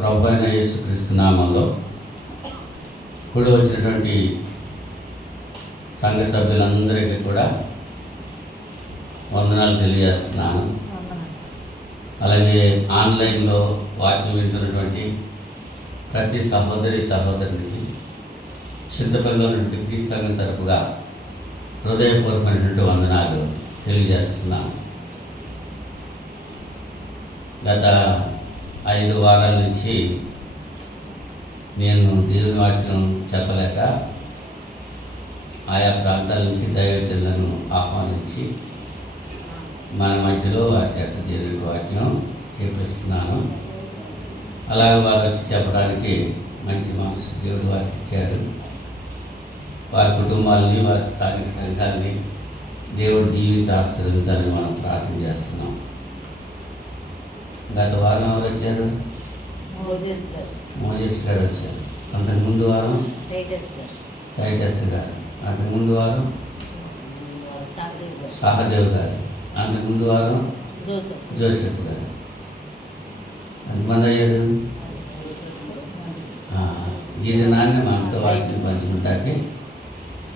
ప్రభువైన యేసుక్రీస్తు నామంలో కూడి వచ్చినటువంటి సంఘ సభ్యులందరికీ కూడా వందనాలు తెలియజేస్తున్నాను. అలాగే ఆన్లైన్లో వాక్యం వింటున్నటువంటి ప్రతి సహోదరునికి చింతపల్లిలోని డిగ్రీ సంఘం తరపుగా హృదయపూర్వకమైనటువంటి వందనాలు తెలియజేస్తున్నాను. గత 5 వారాల నుంచి నేను దేవుని వాక్యం చెప్పలేక ఆయా ప్రాంతాల నుంచి దైవజనులను ఆహ్వానించి మన మధ్యలో వారి చేత దేవుని వాక్యం చెప్పిస్తున్నాను. అలాగే వారు వచ్చి చెప్పడానికి మంచి మనసు దేవుడు వారికి ఇచ్చారు. వారి కుటుంబాలని, వారి స్థానిక సంఘాలని దేవుడు దీవించి ఆశీర్వదించాలని మనం ప్రార్థన చేస్తున్నాం. గత వారం ఎవరు వచ్చారు? మోజెస్ గారు వచ్చారు. అంతకుముందు వారం టైటస్ గారు. అంతకుముందు వారం సహదేవ్ గారు. అంతకుముందు వారం జోసెఫ్ గారు. ఎంతమంది అయ్యారు? ఈ దినాన్ని మనతో వాక్యం పంచుకుంటాకి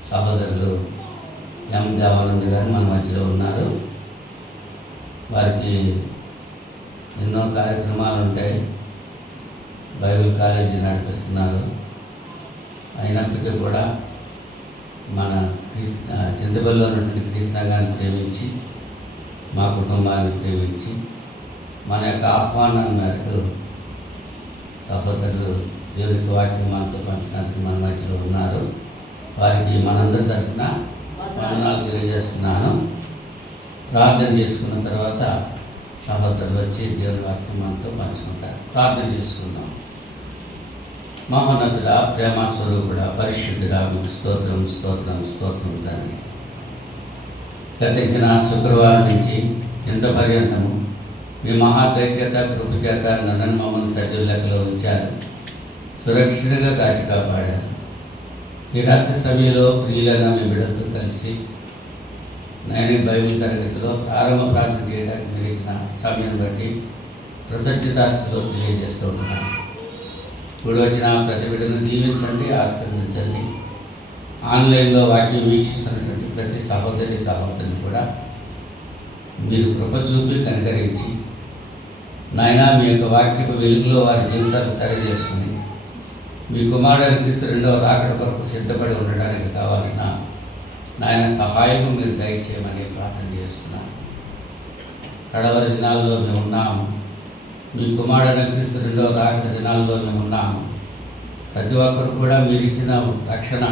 సహోదరులు ఎం దేవానంద్ గారు మన మధ్యలో ఉన్నారు. వారికి ఎన్నో కార్యక్రమాలు ఉంటాయి. బైబిల్ కాలేజీ నడిపిస్తున్నారు. అయినప్పటికీ కూడా మన చింతపల్లిలో ఉన్నటువంటి క్రీస్తు సంఘాన్ని ప్రేమించి, మా కుటుంబాన్ని ప్రేమించి, మన యొక్క ఆహ్వానం మేరకు సహోదరులు దేవునికి వాక్యం మనతో పంచడానికి మన మధ్యలో ఉన్నారు. వారికి మనందరి తరఫున వందనాలు తెలియజేస్తున్నాను. ప్రార్థన చేసుకున్న తర్వాత సహోదరులు వచ్చి దేవుని వాక్యం మనతో పంచుకుంటారు. ప్రార్థన చేసుకుందాం. మహోన్నతుడా, ప్రేమ స్వరూపుడా, పరిశుద్ధుడా, మీకు స్తోత్రం స్తోత్రం స్తోత్రం తండ్రి. గతించిన శుక్రవారం నుంచి ఎంత పర్యంతము మీ మహాదయ చేత కృప చేత నన్ను మమ్మల్ని సజీవ లెక్కలో ఉంచారు. సురక్షితంగా కాచి కాపాడారు. ఈ రాత్రి సమయంలో ప్రియులైన మీ బిడ్డలతో కలిసి నేను బైబిల్ తరగతిలో ప్రారంభ ప్రార్థన చేయడానికి మీరు ఇచ్చిన సమయం బట్టి కృతజ్ఞతాస్తులు తెలియజేస్తూ ఉంటున్నాను. ఇప్పుడు వచ్చిన ప్రతి బిడ్డను దీవించండి, ఆశీర్వదించండి. ఆన్లైన్లో వాక్యం వీక్షిస్తున్నటువంటి ప్రతి సహోదరిని కూడా మీరు కృప చూపి కనికరించి నాయన మీ యొక్క వాక్యపు వెలుగులో వారి జీవితాలు సరి చేసుకుని మీ కుమారుడు క్రీస్తు 2వ రాకడ కొరకు సిద్ధపడి ఉండడానికి కావాల్సిన నాయన సహాయం మీరు దయచేయమని ప్రార్థన చేస్తున్నాను. కడవరి దినాల్లో మేము ఉన్నాము. మీ కుమారుడు క్రీస్తు 2వ రాకడ దినాల్లో మేము ఉన్నాము. ప్రతి ఒక్కరు కూడా మీరు ఇచ్చిన రక్షణ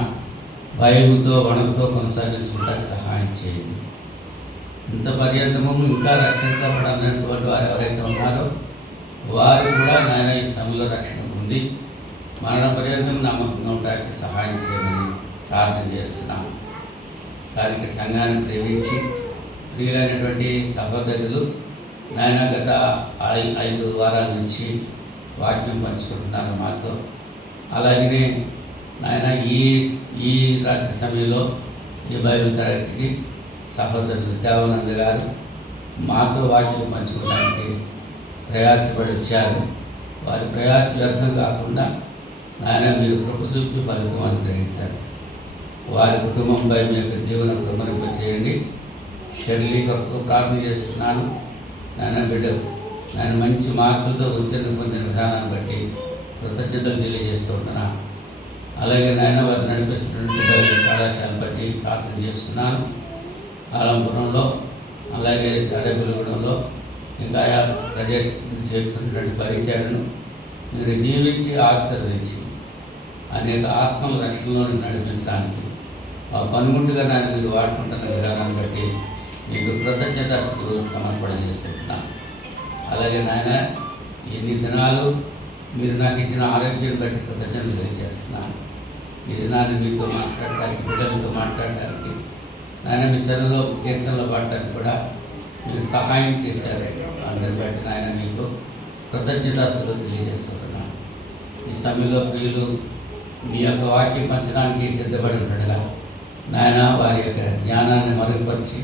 భయముతో వణుకుతో కొనసాగించుకుంటానికి సహాయం చేయండి. ఇంత పర్యంతము ఇంకా రక్షించబడనటువంటి వారు ఎవరైతే ఉన్నారో వారు కూడా నాయన ఈ సమయంలో రక్షణ పొంది మరణ పర్యంతం నమ్మకంగా ఉండడానికి సహాయం చేయమని ప్రార్థన చేస్తున్నాము. స్థానిక సంఘాన్ని ప్రేమించి ప్రియులైనటువంటి సహోదరులు నాయన గత 5 వారాల నుంచి వాక్యం పంచుకుంటున్నారు మాతో. అలాగనే నాయన ఈ రాత్రి సమయంలో ఈ బైబిల్ తరగతికి సహోదరులు దేవానంద్ గారు మాతో వాక్యం పంచుకోవడానికి ప్రయాసపడి వచ్చారు. వారి ప్రయాస వ్యర్థం కాకుండా నాయన మీరు కృప చూపి ఫలితం అనుగ్రహించాలి. వారి కుటుంబంపై మీ యొక్క దీవెన కృపణింప చేయండి. షెర్లీ కొరకు ప్రార్థన చేస్తున్నాను. నాయన బిడ్డ నాయన మంచి మార్కులతో ఉత్తీర్ణ పొందిన విధానాన్ని బట్టి కృతజ్ఞతలు తెలియజేస్తూ ఉంటున్నాను. అలాగే నాయన వారు నడిపిస్తున్నటువంటి కళాశాలను బట్టి ప్రార్థన చేస్తున్నాను. ఆలంపురంలో అలాగే తాడేపల్లిగూడెంలో ఇంకా ఆయా ప్రదేశం చేస్తున్నటువంటి పరిచయను మీరు దీవించి ఆశీర్వదించి అనేక ఆత్మల రక్షణలోని నడిపించడానికి ఆ పనిముట్టుగా నన్ను మీరు వాడుకుంటున్న విధానాన్ని బట్టి మీకు కృతజ్ఞతాస్తులు సమర్పణ చేసుకుంటున్నాను. అలాగే నాయన ఎన్ని దినాలు మీరు నాకు ఇచ్చిన ఆరోగ్యం బట్టి కృతజ్ఞతలు తెలియజేస్తున్నాను. ఈ దినాన్ని మీతో మాట్లాడటానికి, బిడ్డలతో మాట్లాడటానికి, నాయన మీ సరిలో కీర్తనలో పాడటానికి కూడా మీరు సహాయం చేశారు. అందరి బట్టి నాయన మీకు కృతజ్ఞతాస్తులు తెలియజేస్తున్నాను. ఈ సమయంలో ప్రియులు మీ యొక్క వాక్యం పంచడానికి సిద్ధపడి ఉండగా నాయన వారి యొక్క జ్ఞానాన్ని మరుగుపరిచి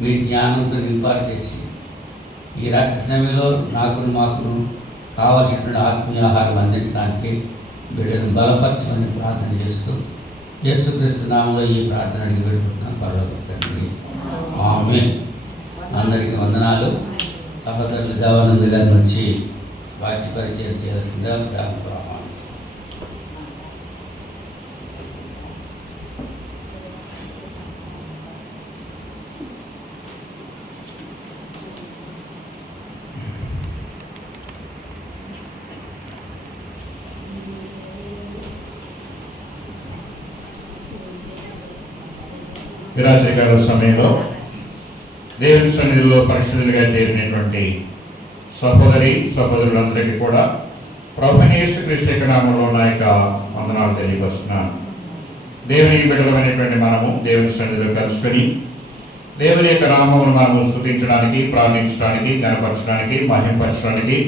మీ జ్ఞానంతో నింపారు చేసి ఈ రాత్రి సమయంలో మాకును కావాల్సినటువంటి ఆత్మీయ ఆహారం అందించడానికి బిడ్డను బలపరచమని ప్రార్థన చేస్తూ యేసుక్రీస్తు నామములో ఈ ప్రార్థన అడిగి పెట్టుకుంటున్నాను. పరలోక తండ్రి, ఆమేన్. అందరికీ వందనాలు. సహోదరులు దేవానంద గారి నుంచి వాక్య పరిచయం చేయాల్సిందిగా ప్రేమ ప్రమాణం. ఈ రాత్రికాల సమయంలో దేవుని సన్నిధిలో పరిశుద్ధులుగా చేరినటువంటి సహోదరులందరికీ కూడా ప్రభువైన యేసుక్రీస్తు నామములో నా యొక్క వందనాలు తెలియపరుస్తున్నాను. దేవుని బిడ్డలమైనటువంటి మనము దేవుని సన్నిధిలో కలుసుకొని దేవుని యొక్క నామమును మనము స్తుతించడానికి, ప్రార్థించడానికి, గణపరచడానికి, మహింపరచడానికి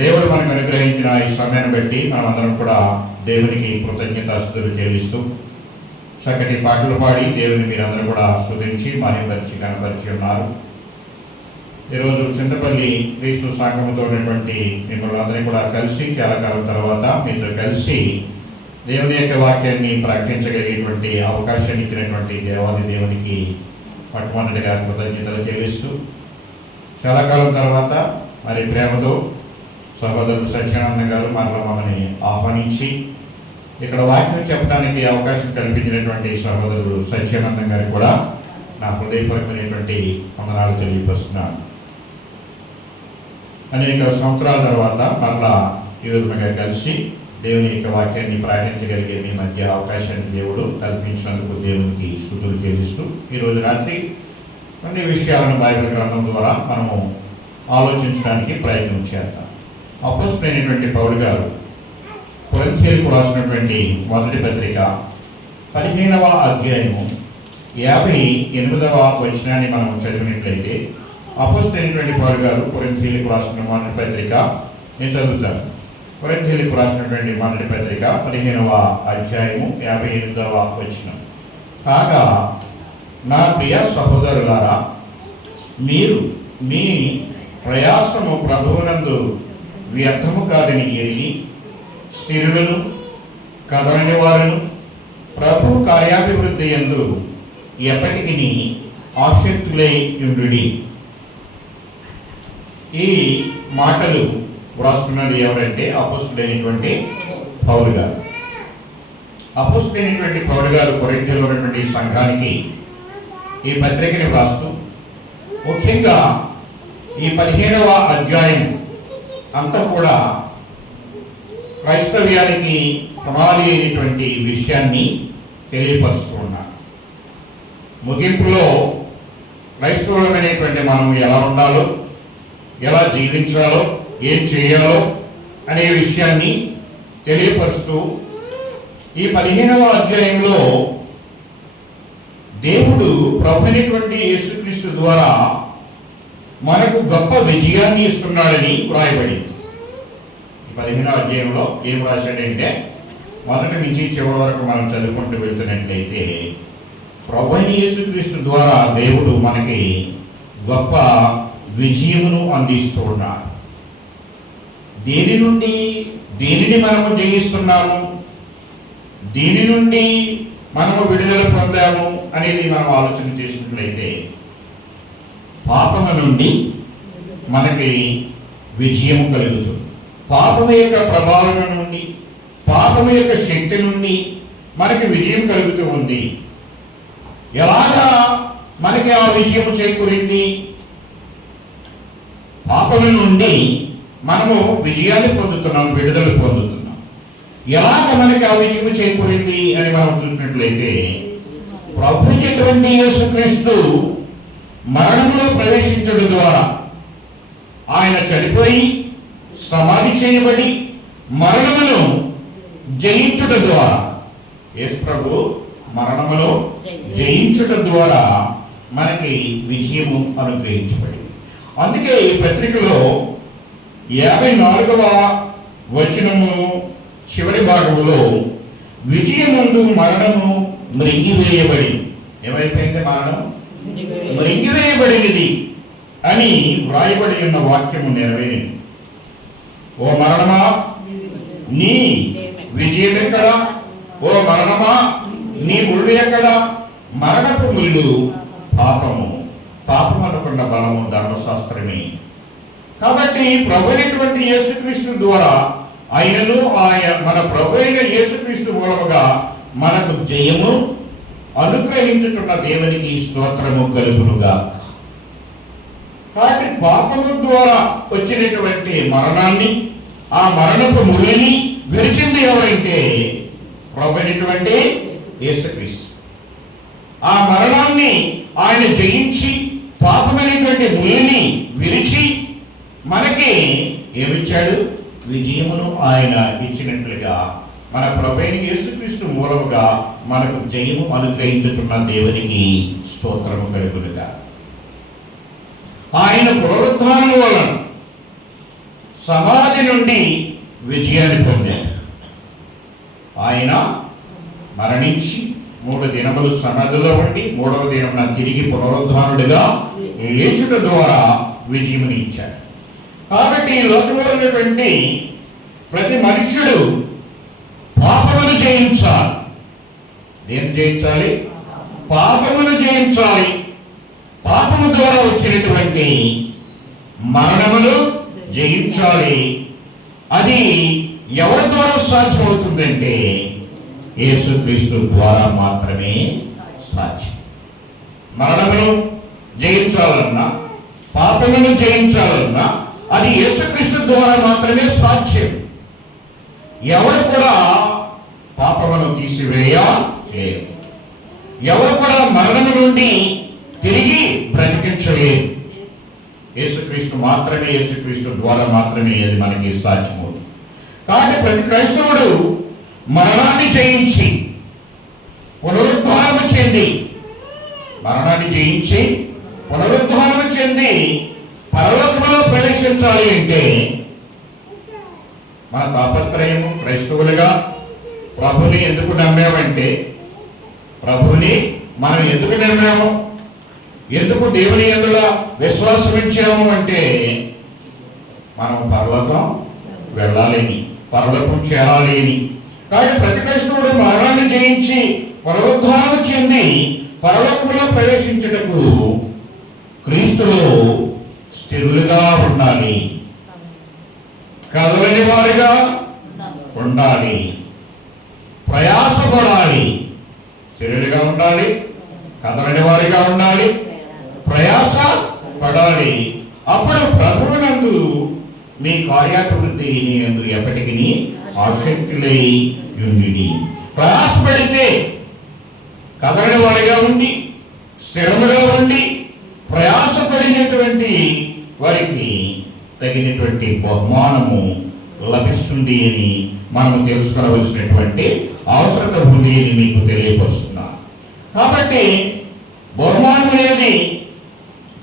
దేవుడు మనకు అనుగ్రహించిన ఈ సమయాన్ని బట్టి మనమందరం కూడా దేవునికి కృతజ్ఞతాస్తుతులు చెల్లిస్తూ చక్కటి పాటలు పాడి దేవుని మీరందరూ కూడా స్తుతించి మహింపరిచి కనపరిచి ఉన్నారు. ఈరోజు చింతపల్లి క్రీస్తు సంఘముతో ఉన్నటువంటి మిమ్మల్ని అందరినీ కూడా కలిసి చాలా కాలం తర్వాత మీతో కలిసి దేవుని యొక్క వాక్యాన్ని ప్రకటించగలిగేటువంటి అవకాశాన్ని ఇచ్చినటువంటి దేవాది దేవునికి మొట్టమొదటిగా కృతజ్ఞతలు చెల్లిస్తూ చాలా కాలం తర్వాత మరి ప్రేమతో సహోదరుడు సత్యానంద గారు మమ్మల్ని ఆహ్వానించి ఇక్కడ వాక్యం చెప్పడానికి అవకాశం కల్పించినటువంటి సహోదరుడు సత్యానందం గారికి కూడా నా హృదయపూర్వకమైనటువంటి వందనాలు తెలియపరుస్తున్నాను. అనేక సంవత్సరాల తర్వాత మరలా ఈ విధంగా కలిసి దేవుని యొక్క వాక్యాన్ని ప్రకటించగలిగే మీ మధ్య అవకాశాన్ని దేవుడు కల్పించినందుకు దేవునికి స్తుతులు చెల్లిస్తూ ఈరోజు రాత్రి కొన్ని విషయాలను బైబిల్ గ్రంథం ద్వారా మనము ఆలోచించడానికి ప్రయత్నం చేద్దాం. అపోస్తలుడైనటువంటి పౌలు గారు కొరింథీయులకు రాసినటువంటి మొదటి పత్రిక 15వ అధ్యాయము 58వ వచనాన్ని మనం చదివినట్లయితే అపోస్తలుడైనటువంటి పౌలు గారు కొరింథీయులకు రాసిన మొదటి పత్రిక నేను చదువుతాను. కొరింథీయులకు రాసినటువంటి మొదటి పత్రిక 15వ అధ్యాయము 58వ వచనం. కాగా నా ప్రియ సహోదరులారా, మీరు మీ ప్రయాసము ప్రభువునందు వ్యర్థము కాదని ఎరిగి స్థిరులను కదలని వారును ప్రభు కార్యాభివృద్ధి యందు ఎప్పటికీ ఆసక్తులై ఉండుడి. ఈ మాటలు వ్రాస్తున్నది ఎవరంటే అపోస్తలుడైనటువంటి పౌలు గారు. అపోస్తలుడైనటువంటి పౌలు గారు కొరింథీయులో ఉన్నటువంటి సంఘానికి ఈ పత్రికని వ్రాస్తూ ముఖ్యంగా ఈ 15వ అధ్యాయం అంతా కూడా క్రైస్తవ్యానికి ప్రమాది అయినటువంటి విషయాన్ని తెలియపరుస్తూ ఉన్నారు. ముగింపులో క్రైస్తవులమైనటువంటి మనం ఎలా ఉండాలో, ఎలా జీవించాలో, ఏం చేయాలో అనే విషయాన్ని తెలియపరుస్తూ ఈ 15వ అధ్యాయంలో దేవుడు ప్రభువైనటువంటి యేసుక్రీస్తు ద్వారా మనకు గొప్ప విజయాన్ని ఇస్తున్నాడని వ్రాయబడింది. 15వ అధ్యాయంలో ఏం రాశాడంటే మొదటి నుంచి చివరి వరకు మనం చదువుకుంటూ వెళ్తున్నట్లయితే ప్రభువైన యేసుక్రీస్తు ద్వారా దేవుడు మనకి గొప్ప విజయమును అందిస్తూ ఉన్నాడు. దేనిని మనము జయిస్తున్నాము, దీని నుండి మనము విడుదల పొందాము అనేది మనం ఆలోచన చేసినట్లయితే పాపము నుండి మనకి విజయము కలుగుతుంది. పాపము యొక్క ప్రభావం నుండి, పాపము యొక్క శక్తి నుండి మనకి విజయం కలుగుతూ ఉంది. ఎలాగా మనకి ఆ విజయం చేకూరింది? పాపము నుండి మనము విజయాన్ని పొందుతున్నాం, విడుదల పొందుతున్నాం. ఎలాగ మనకి ఆ విజయం చేకూరింది అని మనం చూసినట్లయితే ప్రభువైనటువంటి యేసుక్రీస్తు మరణంలో ప్రవేశించడం ద్వారా, ఆయన చనిపోయి సమాధి చేయబడి మరణమును జయించుట ద్వారా, యేసు ప్రభు మరణమును జయించుట ద్వారా మనకి విజయము అనుగ్రహించబడింది. అందుకే ఈ పత్రికలో 54వ వచనము చివరి భాగంలో విజయముందు మరణము మృంగివేయబడి, ఏమైపోయింది? మరణం మృంగివేయబడినది అని వ్రాయబడి ఉన్న వాక్యము నెరవేరింది. ఓ మరణమా నీ విజయం ఎక్కడా? ఓ మరణమా నీ ముళ్ళు ఎక్కడా? మరణపు ముళ్ళు పాపము. పాపం అనుకున్న బలము ధర్మశాస్త్రమే. కాబట్టి ప్రభు అయినటువంటి యేసుక్రీస్తు ద్వారా ఆయనను మన ప్రభు అయిన యేసుక్రీస్తు మూలముగా మనకు జయము అనుగ్రహించుతున్న దేవునికి స్తోత్రము కలుగునుగా. కాబట్టి పాపము ద్వారా వచ్చినటువంటి మరణాన్ని, ఆ మరణపు ముళ్ళని విరిచింది ఎవరైతే ప్రభు అయినటువంటి యేసుక్రీస్తు. ఆ మరణాన్ని ఆయన జయించి పాపమైనటువంటి ముళ్ళని విరిచి మనకి ఏమిచ్చాడు? విజయమును ఆయన ఇచ్చినట్లుగా మన ప్రభువైన యేసుక్రీస్తు మూలముగా మనకు జయము అనుగ్రహించుతున్న దేవునికి స్తోత్రము కలుగునుగా. ఆయన పునరుద్ధానం వలన సమాధి నుండి విజయాన్ని పొందారు. ఆయన మరణించి 3 దినములు సమాధిలో ఉండి 3వ దినమున తిరిగి పునరుద్ధానుడిగా లేచుట ద్వారా విజయముని ఇచ్చాడు. కాబట్టి ఈ లోకంలో ఉన్నటువంటి ప్రతి మనుష్యుడు పాపమును జయించాలి. దేన్ని జయించాలి? పాపమును జయించాలి. పాపము ద్వారా వచ్చినటువంటి మరణమును జయించాలి. అది ఎవరి ద్వారా సాధ్యమవుతుందంటే యేసుక్రీస్తు ద్వారా మాత్రమే సాధ్యం. మరణమును జయించాలన్నా, పాపమును జయించాలన్నా అది యేసుక్రీస్తు ద్వారా మాత్రమే సాధ్యం. ఎవరు కూడా పాపమును తీసివేయలేరు. ఎవరు కూడా మరణము నుండి తిరిగి బ్రతికించలేరు. యేసుక్రీస్తు మాత్రమే, యేసుక్రీస్తు ద్వారా మాత్రమే అది మనకి సాధ్యమవుతుంది. కాబట్టి ప్రతి క్రైస్తవుడు మరణాన్ని జయించి పునరుద్ధానం చెంది, మరణాన్ని జయించి పునరుద్ధానం చెంది పరలోకములో ప్రవేశించాలి అంటే మన తాపత్రయము క్రైస్తవులుగా ప్రభుని ఎందుకు నమ్మామంటే, ప్రభుని మనం ఎందుకు నమ్మాము, ఎందుకు దేవుని యందుల విశ్వాసం ఇచ్చాము అంటే మనం పరలోకం వెళ్ళాలని, పరలోకం చేరాలి అని. కాబట్టి ప్రతి క్రైస్తవుడు మరణాన్ని జయించి పునరుద్ధానం చెంది పరలోకములో ప్రవేశించుటకు క్రీస్తులో స్థిరులుగా ఉండాలి, కదలని వారిగా ఉండాలి, ప్రయాసపడాలి. స్థిరులుగా ఉండాలి, కదలని వారిగా ఉండాలి, ప్రయాస పడాలి. అప్పుడు ప్రభువునందు మీ కార్యాభివృద్ధి యందు ఎప్పటికీ ఆసక్తులై ఉండి, ప్రయాసపడితే కదలని వారిగా ఉండి స్థిరముగా ఉండి ప్రయాసపడినటువంటి వారికి తగినటువంటి బహుమానము లభిస్తుంది అని మనం తెలుసుకోవలసినటువంటి అవసరత ఉంది అని మీకు తెలియపరుస్తున్నాను. కాబట్టి బహుమానం అనేది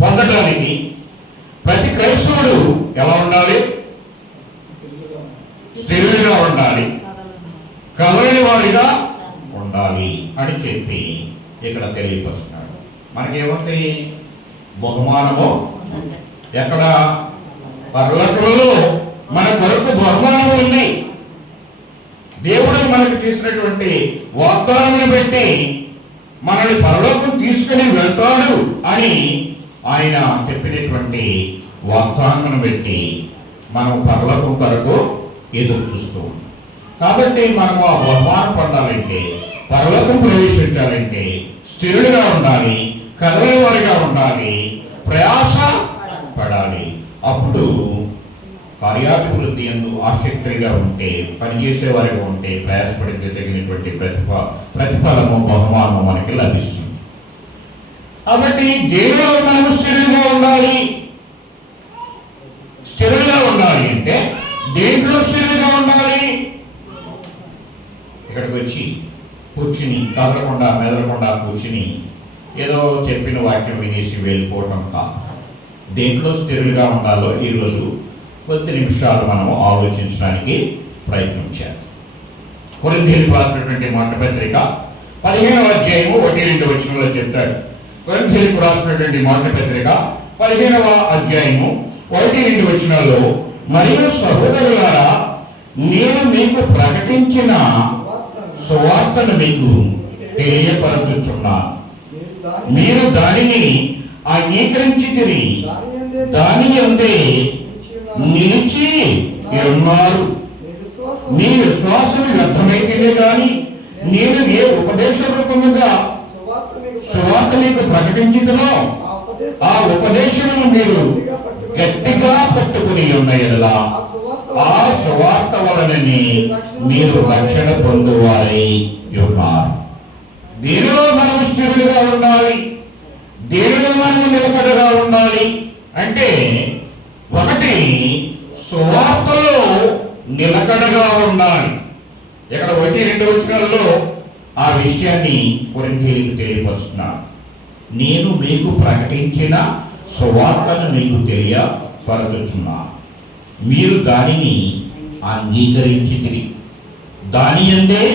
పొందడానికి ప్రతి క్రైస్తవుడు ఎలా ఉండాలి? స్థిరులుగా ఉండాలి, కదలని వారిగా ఉండాలి అని చెప్పి ఇక్కడ తెలియపరుస్తున్నాడు. మనకేముంది? బహుమానము ఎక్కడ? పరలోకములో మన కొరకు బహుమానము ఉంది. దేవుడు మనకు చేసినటువంటి వాగ్దానమును బట్టి మనల్ని పరలోకం తీసుకుని వెళ్తాడు అని ఆయన చెప్పినటువంటి వాగ్దానమును బట్టి మనం పరలోకం కొరకు ఎదురు చూస్తూ ఉన్నాం. కాబట్టి మనం ఆ బహుమానం పొందాలంటే, పరలోకం ప్రవేశించాలంటే స్థిరుడిగా ఉండాలి, కదలేవారిగా ఉండాలి, ప్రయాస పడాలి. అప్పుడు కార్యాభివృద్ధి యందు ఆసక్తిగా ఉంటే, పనిచేసేవారిగా ఉంటే, ప్రయాసపడితే తగినటువంటి ప్రతిఫలము బహుమానము మనకి లభిస్తుంది. కాబట్టి దేవుడు మనము స్థిరులుగా ఉండాలి. స్థిరులుగా ఉండాలి అంటే దేంట్లో స్థిరులుగా ఉండాలి? ఇక్కడికి వచ్చి కూర్చుని కదలకుండా మెదలకుండా కూర్చుని ఏదో చెప్పిన వాక్యం వినేసి వెళ్ళిపోవటం కాదు. దేంట్లో స్థిరులుగా ఉండాలో ఈరోజు కొద్ది నిమిషాలు మనము ఆలోచించడానికి ప్రయత్నించాలి. కొరింథీయులకు రాసినటువంటి మొదటి పత్రిక 15వ అధ్యాయము 1-2 వచనంలో చెప్తాడు. కొరింథీయులకు రాసినటువంటి మొదటి పత్రిక 15వ అధ్యాయము 1-2 వచనాల్లో మరియు సహోదరులారా, నేను మీకు ప్రకటించిన సువార్తను మీకు తెలియపరచుచున్నాను. మీరు దానిని అంగీకరించితిరి, దాని యందే నిలిచి ఉన్నారు. మీ విశ్వాసం వ్యర్థమైతేనే గాని నేను ఏ ఉపదేశ రూపముగా సువార్త మీకు ప్రకటించుతున్నో ఆ ఉపదేశమును మీరు గట్టిగా పట్టుకుని ఉన్న యెడల ఆ సువార్త వలనని మీరు రక్షణ పొందువారై ఉన్నారు. దీనిలో మనం స్థిరులుగా ఉండాలి, దీనిలో మనం నిలకడగా ఉండాలి. అంటే ఒకటి, సువార్తలో నిలకడగా ఉండాలి. ఇక్కడ 1-2 వచనాలలో ఆ విషయాన్ని కొరింథీయులకు తెలియపరుస్తున్నాను. నేను మీకు ప్రకటించిన సువార్తను మీకు తెలియపరచుచున్నాను. మీరు దానిని అంగీకరించితిరి, దాని యందే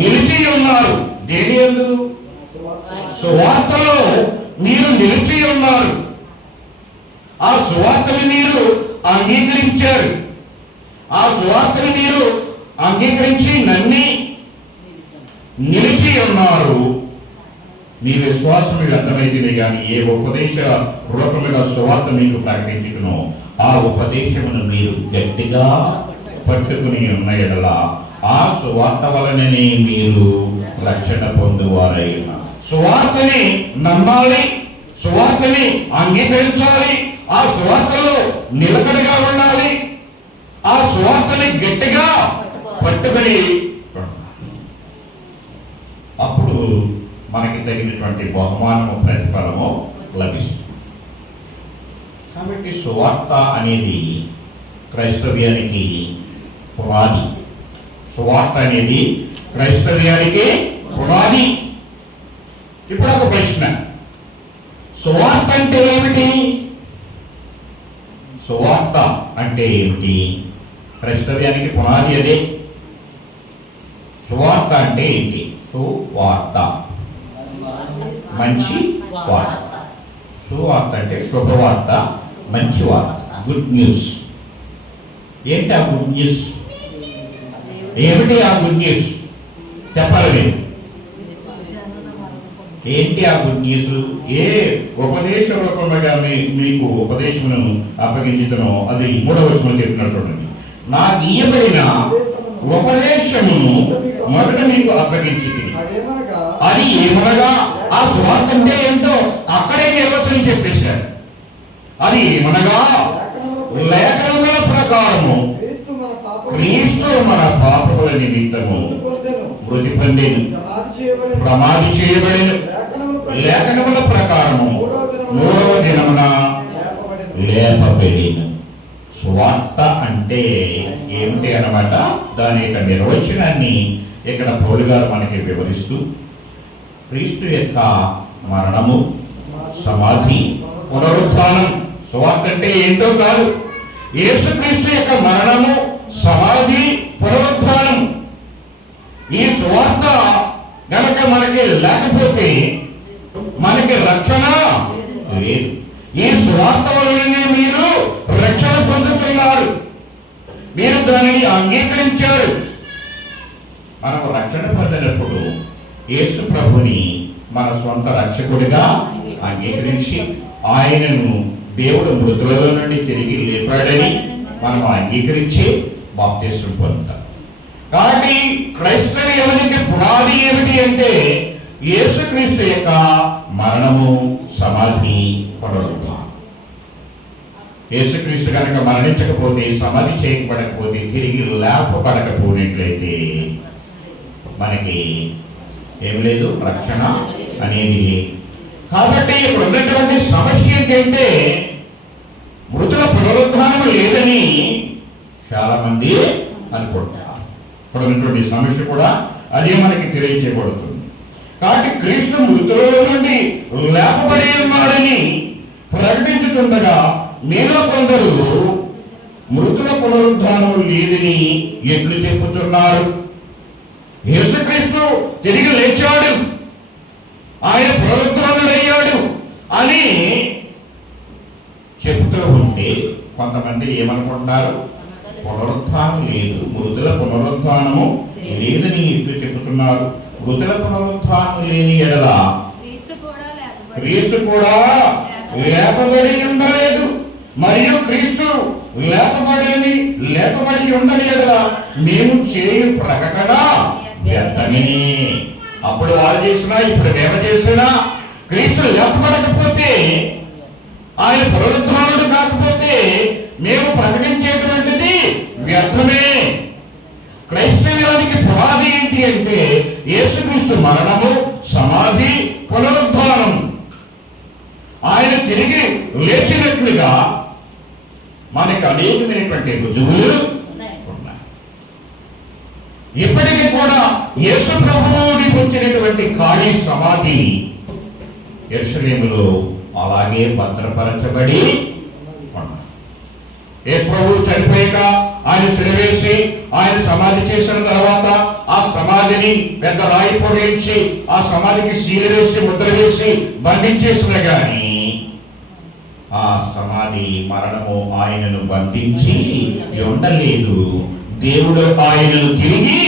నిలిచి ఉన్నారు. దేని యందు? సువార్తలో మీరు నిలిచి ఉన్నారు. ఆ సువార్తని మీరు అంగీకరించారు. ఆ సువార్తని మీరు అంగీకరించి నమ్మి నిలిచి ఉన్నారు. మీ విశ్వాసం వ్యర్థమైతేనే కానీ ఏ ఉపదేశ రూపముగా సువార్త మీకు ప్రకటించుకునో ఆ ఉపదేశమును మీరు గట్టిగా పట్టుకుని ఉన్న యెడల ఆ సువార్త వలననే మీరు రక్షణ పొందువారై ఉన్నారు. సువార్తని నమ్మాలి, సువార్తని అంగీకరించాలి, ఆ సువార్తలో నిలకడగా ఉండాలి, ఆ సువార్తని గట్టిగా పట్టుకుని అప్పుడు మనకి తగినటువంటి బహుమానము, ప్రతిఫలము లభిస్తుంది. కాబట్టి సువార్త అనేది క్రైస్తవ్యానికి పునాది. సువార్త అనేది క్రైస్తవ్యానికి పునాది. ఇప్పుడు ఒక ప్రశ్న, సువార్త అంటే ఏమిటి? సువార్త అంటే ఏమిటి? క్రైస్తవ్యానికి పునాది అదే. సువార్త అంటే ఏంటి? సువార్త మంచి వార్త. సువార్త అంటే శుభవార్త, మంచి వార్త, గుడ్ న్యూస్. ఏంటి ఆ గుడ్ న్యూస్? ఏమిటి ఆ గుడ్ న్యూస్? చెప్పాలి మీరు. ఏంటి ఆ గుడ్ న్యూస్? ఏ ఉపదేశ రూపంగా మీకు ఉపదేశమును అప్పగించుతున్నో అది 3వ వచనంలో చెప్పినట్టు, నాకు ఇయ్యబడిన ఉపదేశమును మొదట మీకు అప్పగించింది. అది ఏమనగా, ఆ సువార్త అంటే ఏంటో అక్కడే నిర్వచనం చెప్పేశారు. అది ఏమనగా, లేఖనముల ప్రకారము క్రీస్తు మన పాపముల నిమిత్తము మృతి పొందెను, ప్రమాది చేయబడెను, లేఖనముల ప్రకారము 3వ దినమున లేపబడెను. సువార్త అంటే ఏమిటి అన్నమాట? దాని యొక్క నిర్వచనాన్ని ఇక్కడ పౌలు గారు మనకి వివరిస్తూ, క్రీస్తు యొక్క మరణము, సమాధి, పునరుత్థానం. సువార్త అంటే ఏంటో కాదు, యేసుక్రీస్తు యొక్క మరణము, సమాధి, పునరుత్థానం. ఈ సువార్త గనక మనకి లేకపోతే మనకి రక్షణ లేదు. ఈ సువార్త వలననే మీరు రక్షణ పొందుతున్నారు, మీరు దానిని అంగీకరించారు. మనకు రక్షణ పొందినప్పుడు యేసు ప్రభుని మన సొంత రక్షకుడిగా అంగీకరించి ఆయనను దేవుడు మృతులలో నుండి తిరిగి లేపాడని మనం అంగీకరించి బాప్తిస్మం పొందుతాం. కాబట్టి క్రైస్తవ్యానికి పునాది ఏమిటి అంటే యేసుక్రీస్తు యొక్క మరణము, సమాధి, పునరుత్థానం. యేసుక్రీస్తు కనుక మరణించకపోతే, సమాధి చేయబడకపోతే, తిరిగి లేపబడకపోయినట్లయితే మనకి ఏమి లేదు, రక్షణ అనేది లేదు. కాబట్టి ఇప్పుడు ఉన్నటువంటి సమస్య ఏంటంటే మృతుల పునరుత్థానం లేదని చాలా మంది అనుకుంటారు. ఇప్పుడు ఉన్నటువంటి సమస్య కూడా అదే మనకి తెలియచేయబడుతుంది. కాబట్టి క్రీస్తు మృతులలో నుండి లేపబడి ఉన్నాడని ప్రకటించుతుండగా మీలో కొందరు మృతుల పునరుద్ధానం లేదని ఎట్లు చెప్పుతున్నారు. యేసుక్రీస్తు తిరిగి లేచాడు, ఆయన పునరుద్ధానుడయ్యాడు అని చెప్తూ చేస్తూ ఉంటే కొంతమంది ఏమనుకుంటారు, పునరుత్థానం లేదు, మృతుల పునరుత్థానము లేదని ఇట్లు చెబుతున్నారు. మృతుల పునరుత్థానం లేని ఎడల క్రీస్తు కూడా లేపబడి ఉండలేదు, మరియు క్రీస్తు లేపబడి ఉండని ఎడల మేము చేయు ప్రకటన వ్యర్థమే. అప్పుడు వారు చేసినా ఇప్పుడు మేము చేసినా క్రీస్తు లేపబడకపోతే, ఆయన పునరుద్ధానుడు కాకపోతే మేము ప్రకటించేటువంటిది వ్యర్థమే. క్రైస్తవ్యానికి పునాది ఏంటి అంటే యేసుక్రీస్తు మరణము, సమాధి, పునరుద్ధానం. ఆయన తిరిగి లేచినట్లుగా మనకు అనేకమైనటువంటి రుజువులు ఉన్నాయి. ఇప్పటికీ కూడా యేసు ప్రభువుని వచ్చినటువంటి ఖాళీ సమాధి యెరూషలేములో అలాగే భద్రపరచబడి ఉన్నాయి. యేసు ప్రభువు చనిపోయాక ఆయన సిలువేసి ఆయన సమాధి చేసిన తర్వాత ఆ సమాధిని పెద్ద రాయి పొడిచి ఆ సమాధికి సీలు వేసి ముద్ర వేసి బంధించేసిన గాని ఆ సమాధి మరణము ఆయనను బంధించి ఉండలేదు. దేవుడు ఆయనను తిరిగి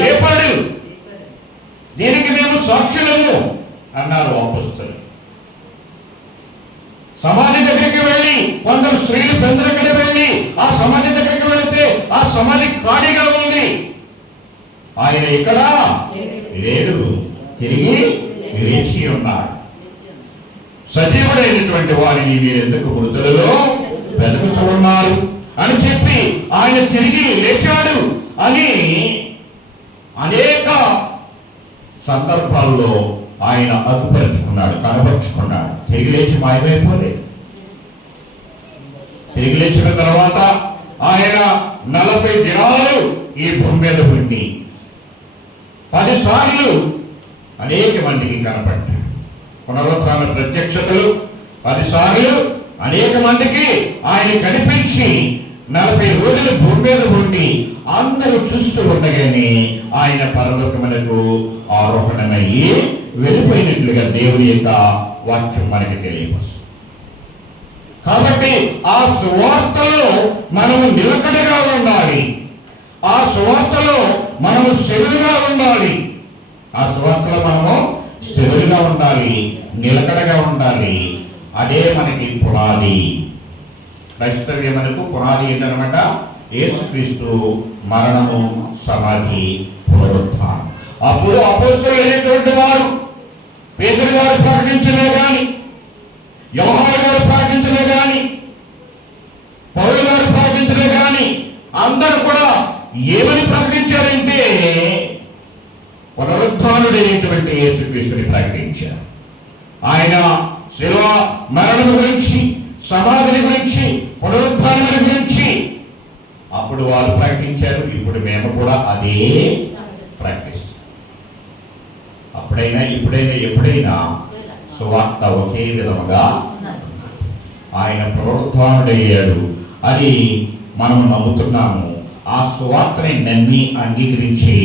లేపాడు. దీనికి మేము సాక్షులము అన్నారు అపోస్తలులు. సమాధి దగ్గరికి వెళ్ళి కొందరు స్త్రీలు పెందరకడ వెళ్ళి ఆ సమాధి దగ్గరికి వెళితే ఆ సమాధి ఖాళీగా ఉంది. ఆయన ఇక్కడ లేడు, తిరిగి లేచి ఉన్నాడు. సజీవుడైనటువంటి వారిని మీరెందుకు మృతులలో వెతుకుతున్నారు అని చెప్పి ఆయన తిరిగి లేచాడు అని అనేక సందర్భాల్లో ఆయన అగుపరుచుకున్నాడు, కనబరుచుకున్నాడు. తిరిగి లేచి మాయమైపోలేదు. తిరిగి లేచిన తర్వాత ఆయన 40 దినాలు ఈ భూమి మీద ఉండి 10 సార్లు అనేక మందికి కనపడ్డాడు. పునరుత్థాన ప్రత్యక్షతలు 10 సార్లు అనేక మందికి ఆయన కనిపించి 40 రోజులు భూమి మీద ఉండి అందరూ చూస్తూ ఉండగానే ఆయన పరలోకమునకు ఆరోహణమయ్యి వెళ్ళిపోయినట్లుగా దేవుని యొక్క వాక్యం మనకి తెలియవచ్చు. కాబట్టి ఆ సువార్తలో మనము నిలకడగా ఉండాలి, ఆ సువార్తలో మనము స్థిరులుగా ఉండాలి, ఆ సువార్తలో మనము స్థిరులుగా ఉండాలి, నిలకడగా ఉండాలి. అదే మనకి పునాది. క్రైస్తవ్యమునకు పునాది ఏంటనమాట? యేసుక్రీస్తు మరణము, సమాధి, పునరుత్థానం. అప్పుడు అపోస్తలులు అయినటువంటి వారు పేతురు గారు ప్రకటించలే గాని, యోహాను గారు ప్రకటించలే గాని, పౌలు గారు ప్రకటించలే గాని అందరూ కూడా ఏమని ప్రకటించారంటే పునరుత్థానుడైనటువంటి యేసుక్రీస్తుని ప్రకటించారు. ఆయన శిలువ మరణం గురించి, సమాధిని గురించి, పునరుత్థానం గురించి అప్పుడు వారు ప్రకటించారు. ఇప్పుడు మేము కూడా అదే ప్రకటిస్తాం. అప్పుడైనా ఇప్పుడైనా ఎప్పుడైనా సువార్త ఒకే విధముగా ఆయన పునరుత్థానుడయ్యాడు అది మనము నమ్ముతున్నాము. ఆ సువార్తని నమ్మి అంగీకరించి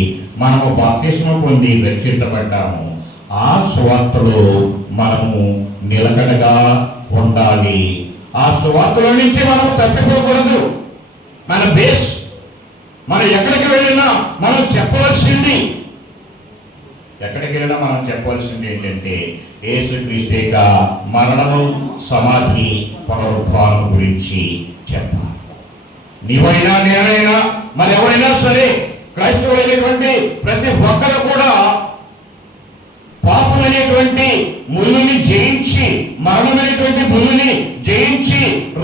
మనము బాప్తిస్మం పొంది రక్షించబడ్డాము. ఆ సువార్తలో మనము నిలకడగా ఉండాలి. ఆ సువార్తలో నుంచి మనం తప్పిపోకూడదు. మన బేస్, మనం ఎక్కడికి వెళ్ళినా మనం చెప్పవలసింది ఏంటంటే యేసుక్రీస్తు యొక్క మరణము, సమాధి, పునరుత్థానం గురించి చెప్పాలి. నీవైనా నేనైనా మరి ఎవరైనా సరే క్రైస్తవులైనటువంటి ప్రతి ఒక్కరు కూడా పాపమైనటువంటి ముళ్ళుని జయించి, మరణమైనటువంటి ముళ్ళుని జయించి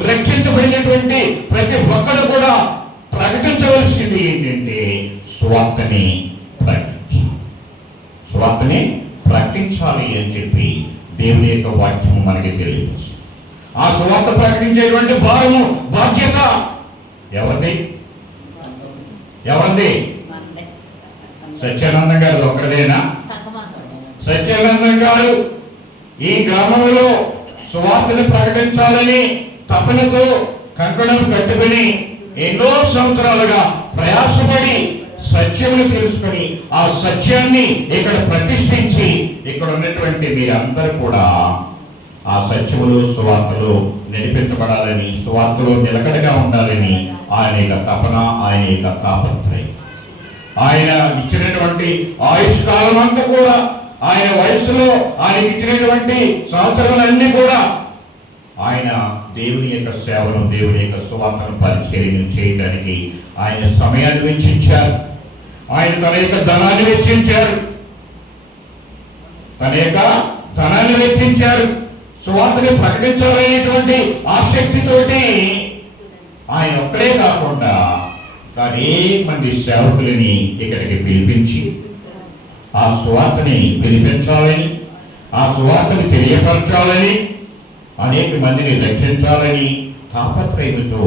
రక్షించబడినటువంటి ప్రతి ఒక్కరు కూడా ప్రకటించవలసింది ఏంటంటే సువార్తని ప్రకటించాలి అని చెప్పి దేవుని యొక్క వాక్యము మనకి తెలియవచ్చు. ఆ సువార్త ప్రకటించేటువంటి భారము, బాధ్యత ఎవరిది? సత్యానందం గారు ఒక్కడేనా? సత్యానందం గారు ఈ గ్రామంలో సువార్తను ప్రకటించాలని తపనతో కంకణం కట్టుకుని ఎన్నో సంవత్సరాలుగా ప్రయాసపడి సత్యమును తెలుసుకొని ఆ సత్యాన్ని ఇక్కడ ప్రతిష్ఠించి ఇక్కడ ఉన్నటువంటి మీరందరూ కూడా ఆ సత్యములో సువార్తలో నడిపించబడాలని, సువార్తలో నిలకడగా ఉండాలని ఆయన యొక్క తపన, ఆయన యొక్క తాపత్రయం. ఆయన ఇచ్చినటువంటి ఆయుష్కాలం అంతా కూడా, ఆయన వయస్సులో ఆయన ఇచ్చినటువంటి సంవత్సరాలన్నీ కూడా ఆయన దేవుని యొక్క సేవను, దేవుని యొక్క సువార్తను పరిచర్యను చేయడానికి ఆయన సమయాన్ని వెచ్చించారు. ఆయన తన యొక్క ధనాన్ని వెచ్చించారు, సువార్తని ప్రకటించాలనేటువంటి ఆసక్తితోటి ఆయన ఒక్కడే కాకుండా అనేక మంది సేవకులని ఇక్కడికి పిలిపించి ఆ సువార్తని వినిపించాలని, ఆ సువార్తని తెలియపరచాలని, అనేక మందిని రక్షించాలని తాపత్రయంతో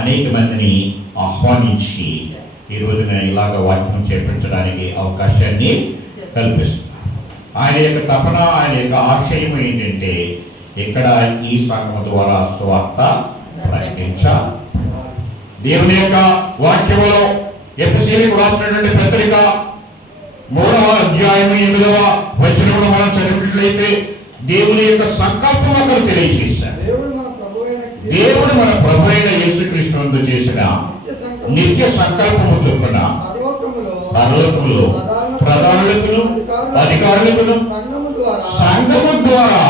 అనేక మందిని ఆహ్వానించి ఈ రోజున ఇలాగ వాక్యం చేపించడానికి అవకాశాన్ని కల్పిస్తున్నారు. ఆయన యొక్క తపన, ఆయన యొక్క ఆశయం ఏంటంటే ఇక్కడ ఈ సంఘం ద్వారా సువార్త ప్రకటించాలి. దేవుని యొక్క వాక్యంలో ఎఫెసీయులకు రాసినటువంటి పత్రిక 3వ అధ్యాయం 8వ వచనంలో మనం చదివినట్లయితే దేవుని యొక్క సంకల్పం అక్కడ తెలియజేశారు. దేవుడు మన ప్రభు అయిన యేసుక్రీస్తు చేసిన నిత్య సంకల్పము చొప్పున పరలోకములో ప్రధానులకు, అధికారులకు సంఘము ద్వారా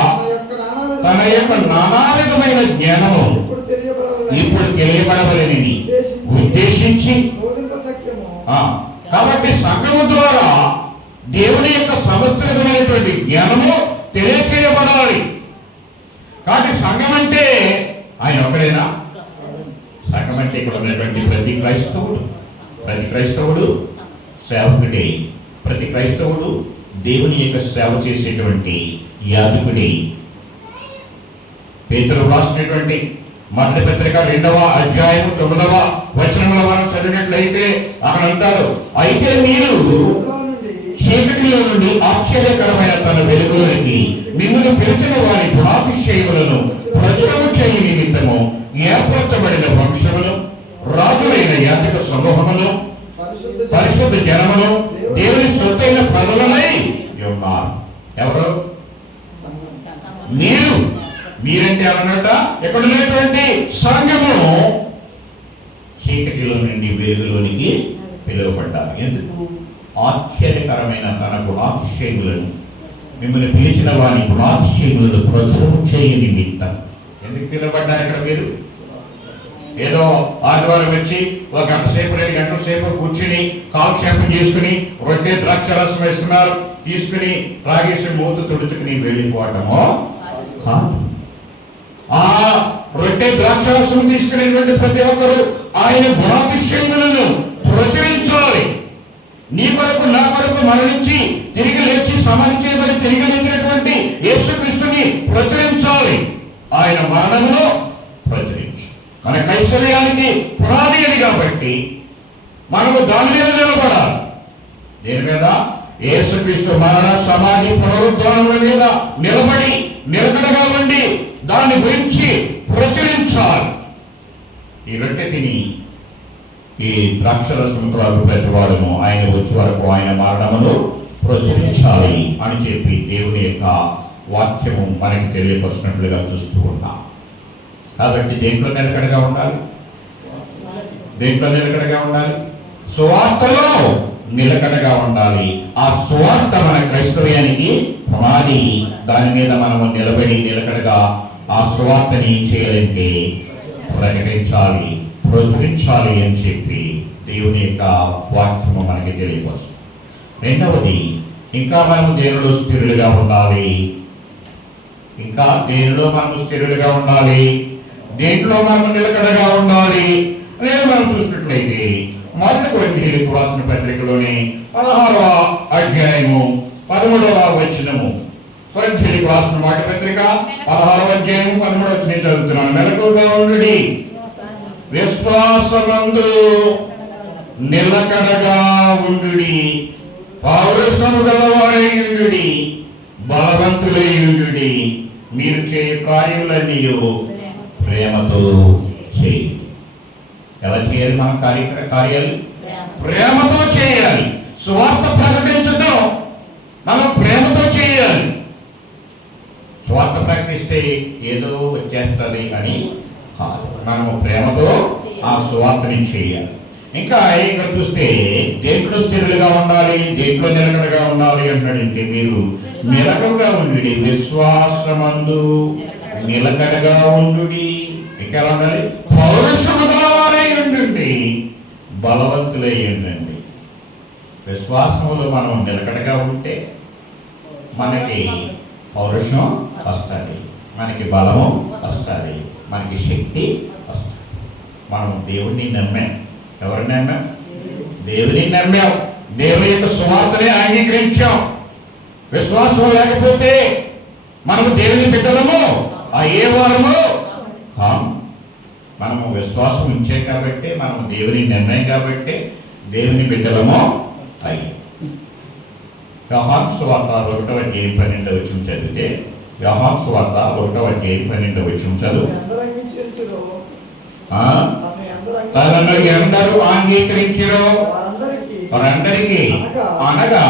తన యొక్క నానావిధమైన జ్ఞానము ఇప్పుడు తెలియబడవలని ఉద్దేశించి, కాబట్టి సంఘము ద్వారా దేవుని యొక్క సమస్తమైనటువంటి జ్ఞానము తెలియచేయబడాలి. కాబట్టి సంఘం అంటే ఆయన ఒకడేనా? సంఘం అంటే ఇక్కడ ఉన్నటువంటి ప్రతి క్రైస్తవుడు సేవకుడే, ప్రతి క్రైస్తవుడు దేవుని యొక్క సేవ చేసేటువంటి యాజకుడే. పేతురు రాసినటువంటి మొదటి పత్రిక 2వ అధ్యాయం 9వ వచనంలో మనం చదివినట్లయితే అక్కడ అంటారు, అయితే మీరు చీకటిలో నుండి ఆశ్చర్యకరమైన తన వెలుగులోనికి మిమ్మల్ని పిలిచిన వారి గుణాతిశయములను ప్రచురము చేయి నిమిత్తము ఏర్పరచబడిన వంశములు, రాజులైన యాజక సమూహములు, పరిశుద్ధ జనములు, దేవుని సొత్తైన ప్రజలై ఉన్నారు. ఎవరు? మీరంటే అన్నట ఇక్కడ ఉన్నటువంటి సంఘము చీకటిలో నుండి వెలుగులోనికి పిలువబడ్డారు. ఎందుకు? ఆశ్చర్యకరమైన తన గుణాతిశయములను, మిమ్మల్ని పిలిచిన వారి గుణాతిశయములను ప్రచురము చేయ నిమిత్తం. ఎందుకు పిలువబడ్డారు? ఇక్కడ మీరు ఏదో ఆదివారం వచ్చి ఒక గంట సేపు 2 గంటల సేపు కూర్చుని కాలక్షేపం చేసుకుని రొట్టె ద్రాక్షరసం వేస్తున్నారు, తీసుకుని త్రాగేసి మూత తుడుచుకుని వెళ్ళిపోవటమో కాదు. ఆ రొట్టె ద్రాక్షరసం తీసుకునేటువంటి ప్రతి ఒక్కరు ఆయన గుణాతిశయములను ప్రచురించాలి. నీ కొరకు, నా కొరకు మరణించి తిరిగి లేచి సమాధించబడి తిరిగి లేచినటువంటి యేసుక్రీస్తుని ప్రచురించాలి. ఆయన మరణమును ప్రచురించు. మన క్రైస్తవ్యానికి పునాది అది కాబట్టి మనము దాని మీద నిలబడాలి. దేని మీద? యేసుక్రీస్తు మరణ, సమాధి, పునరుద్ధానముల మీద నిలబడి నిలకడగా ఉండి దాని గురించి ప్రచురించాలి. ఈ రొట్టె తిని ఈ ద్రాక్షరసం త్రాగు ప్రతివాడును ఆయన వచ్చే వరకు ఆయన మరణమును ప్రచురించాలి అని చెప్పి దేవుని యొక్క వాక్యము మనకి తెలియపరిచినట్లుగా చూస్తూ ఉన్నాం. కాబట్టి దేంట్లో నిలకడగా ఉండాలి? సువార్తలో నిలకడగా ఉండాలి. ఆ సువార్త మన క్రైస్తవ్యానికి పునాది. దాని మీద మనము నిలకడగా ఆ సువార్తని చేయాలంటే ప్రకటించాలి, ప్రచురించాలి అని చెప్పి దేవుని యొక్క వాక్యము మనకి తెలియపరుస్తుంది. రెండవది, ఇంకా మనము దేవులో స్థిరులుగా ఉండాలి. దేంట్లో మనము నిలకడగా ఉండాలి అనేది మనం చూసినట్లయితే మొదటి కొరింథీయులకు రాసిన పత్రికలోని 16వ అధ్యాయము 13వ వచనము. కొరింథీయులకు రాసిన మాట పత్రిక 16వ అధ్యాయం 13వ వచనం చదువుతున్నాను. మెలకువగా ఉండుడి, విశ్వాసమందు నిలకడగా ఉండుడి, పౌరుషము గలవారై ఉండుడి, బలవంతులై ఉండుడి, మీరు చేయు కార్యములన్నీ ప్రేమతో చేయండి. ఎలా చేయాలి? మన కార్యాలు ప్రేమతో చేయాలి. సువార్త ప్రకటించడం మనం ప్రేమతో చేయాలి. స్వార్థ ప్రకటిస్తే ఏదో వచ్చేస్తుంది అని కాదు. మనము ప్రేమతో ఆ స్వార్థని చేయాలి. ఇంకా ఇక్కడ చూస్తే దేంట్లో స్థిరులుగా ఉండాలి, దేంట్లో నిలకడగా ఉండాలి అంటాడంటే, మీరు నిలకడగా ఉండు, విశ్వాసమందు నిలకడగా ఉండు. ఇంకా ఉండాలి, పౌరుషము గలవారై ఉండండి, బలవంతులై ఉండండి. విశ్వాసములో మనం నిలకడగా ఉంటే మనకి పౌరుషం వస్తుంది, మనకి బలము వస్తుంది, మనకి శక్తి వస్తుంది. మనం దేవుడిని నమ్మాం. ఎవరిని నమ్మాం? దేవుని నమ్మాం. దేవుని యొక్క సువార్తని అంగీకరించాం. విశ్వాసం లేకపోతే మనము దేవుని బిడ్డలము ఏ వారము కాము. మనము విశ్వాసం ఉంచాం కాబట్టి, మనము దేవుని నిర్ణయం కాబట్టి దేవుని బిడ్డలము అయ్యి. యోహాను సువార్త 1:12 చదివితే, యోహాను సువార్త 1:12 చదువు. తనను ఎందరూ అంగీకరించిరో వారందరికీ, అనగా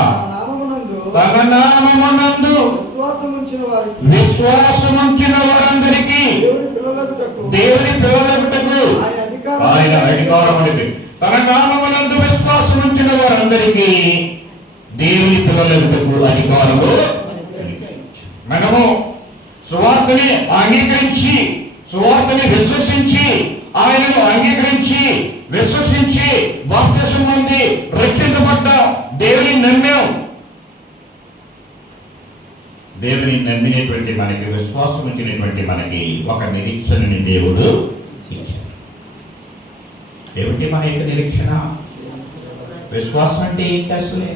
తన నామమునందు విశ్వాసముంచిన వారందరికీ దేవుని పిల్లలకుటకు ఆయన అధికారం అనేది. తన నామమునందు విశ్వాసముంచిన వారందరికీ దేవుని పిల్లలకుటకు అధికారము. మనము సువార్తని అంగీకరించి, సువార్తని విశ్వసించి, ఆయనను అంగీకరించి విశ్వసించి బాప్తిసం పొంది రక్షించబడ్డ దేవుని నమ్మాం. దేవుని నమ్మినటువంటి మనకి, విశ్వాసం ఉంచినటువంటి మనకి ఒక నిరీక్షణని దేవుడు ఇచ్చాడు. ఏమిటి మన యొక్క నిరీక్షణ? విశ్వాసం అంటే ఏంటి? అసలే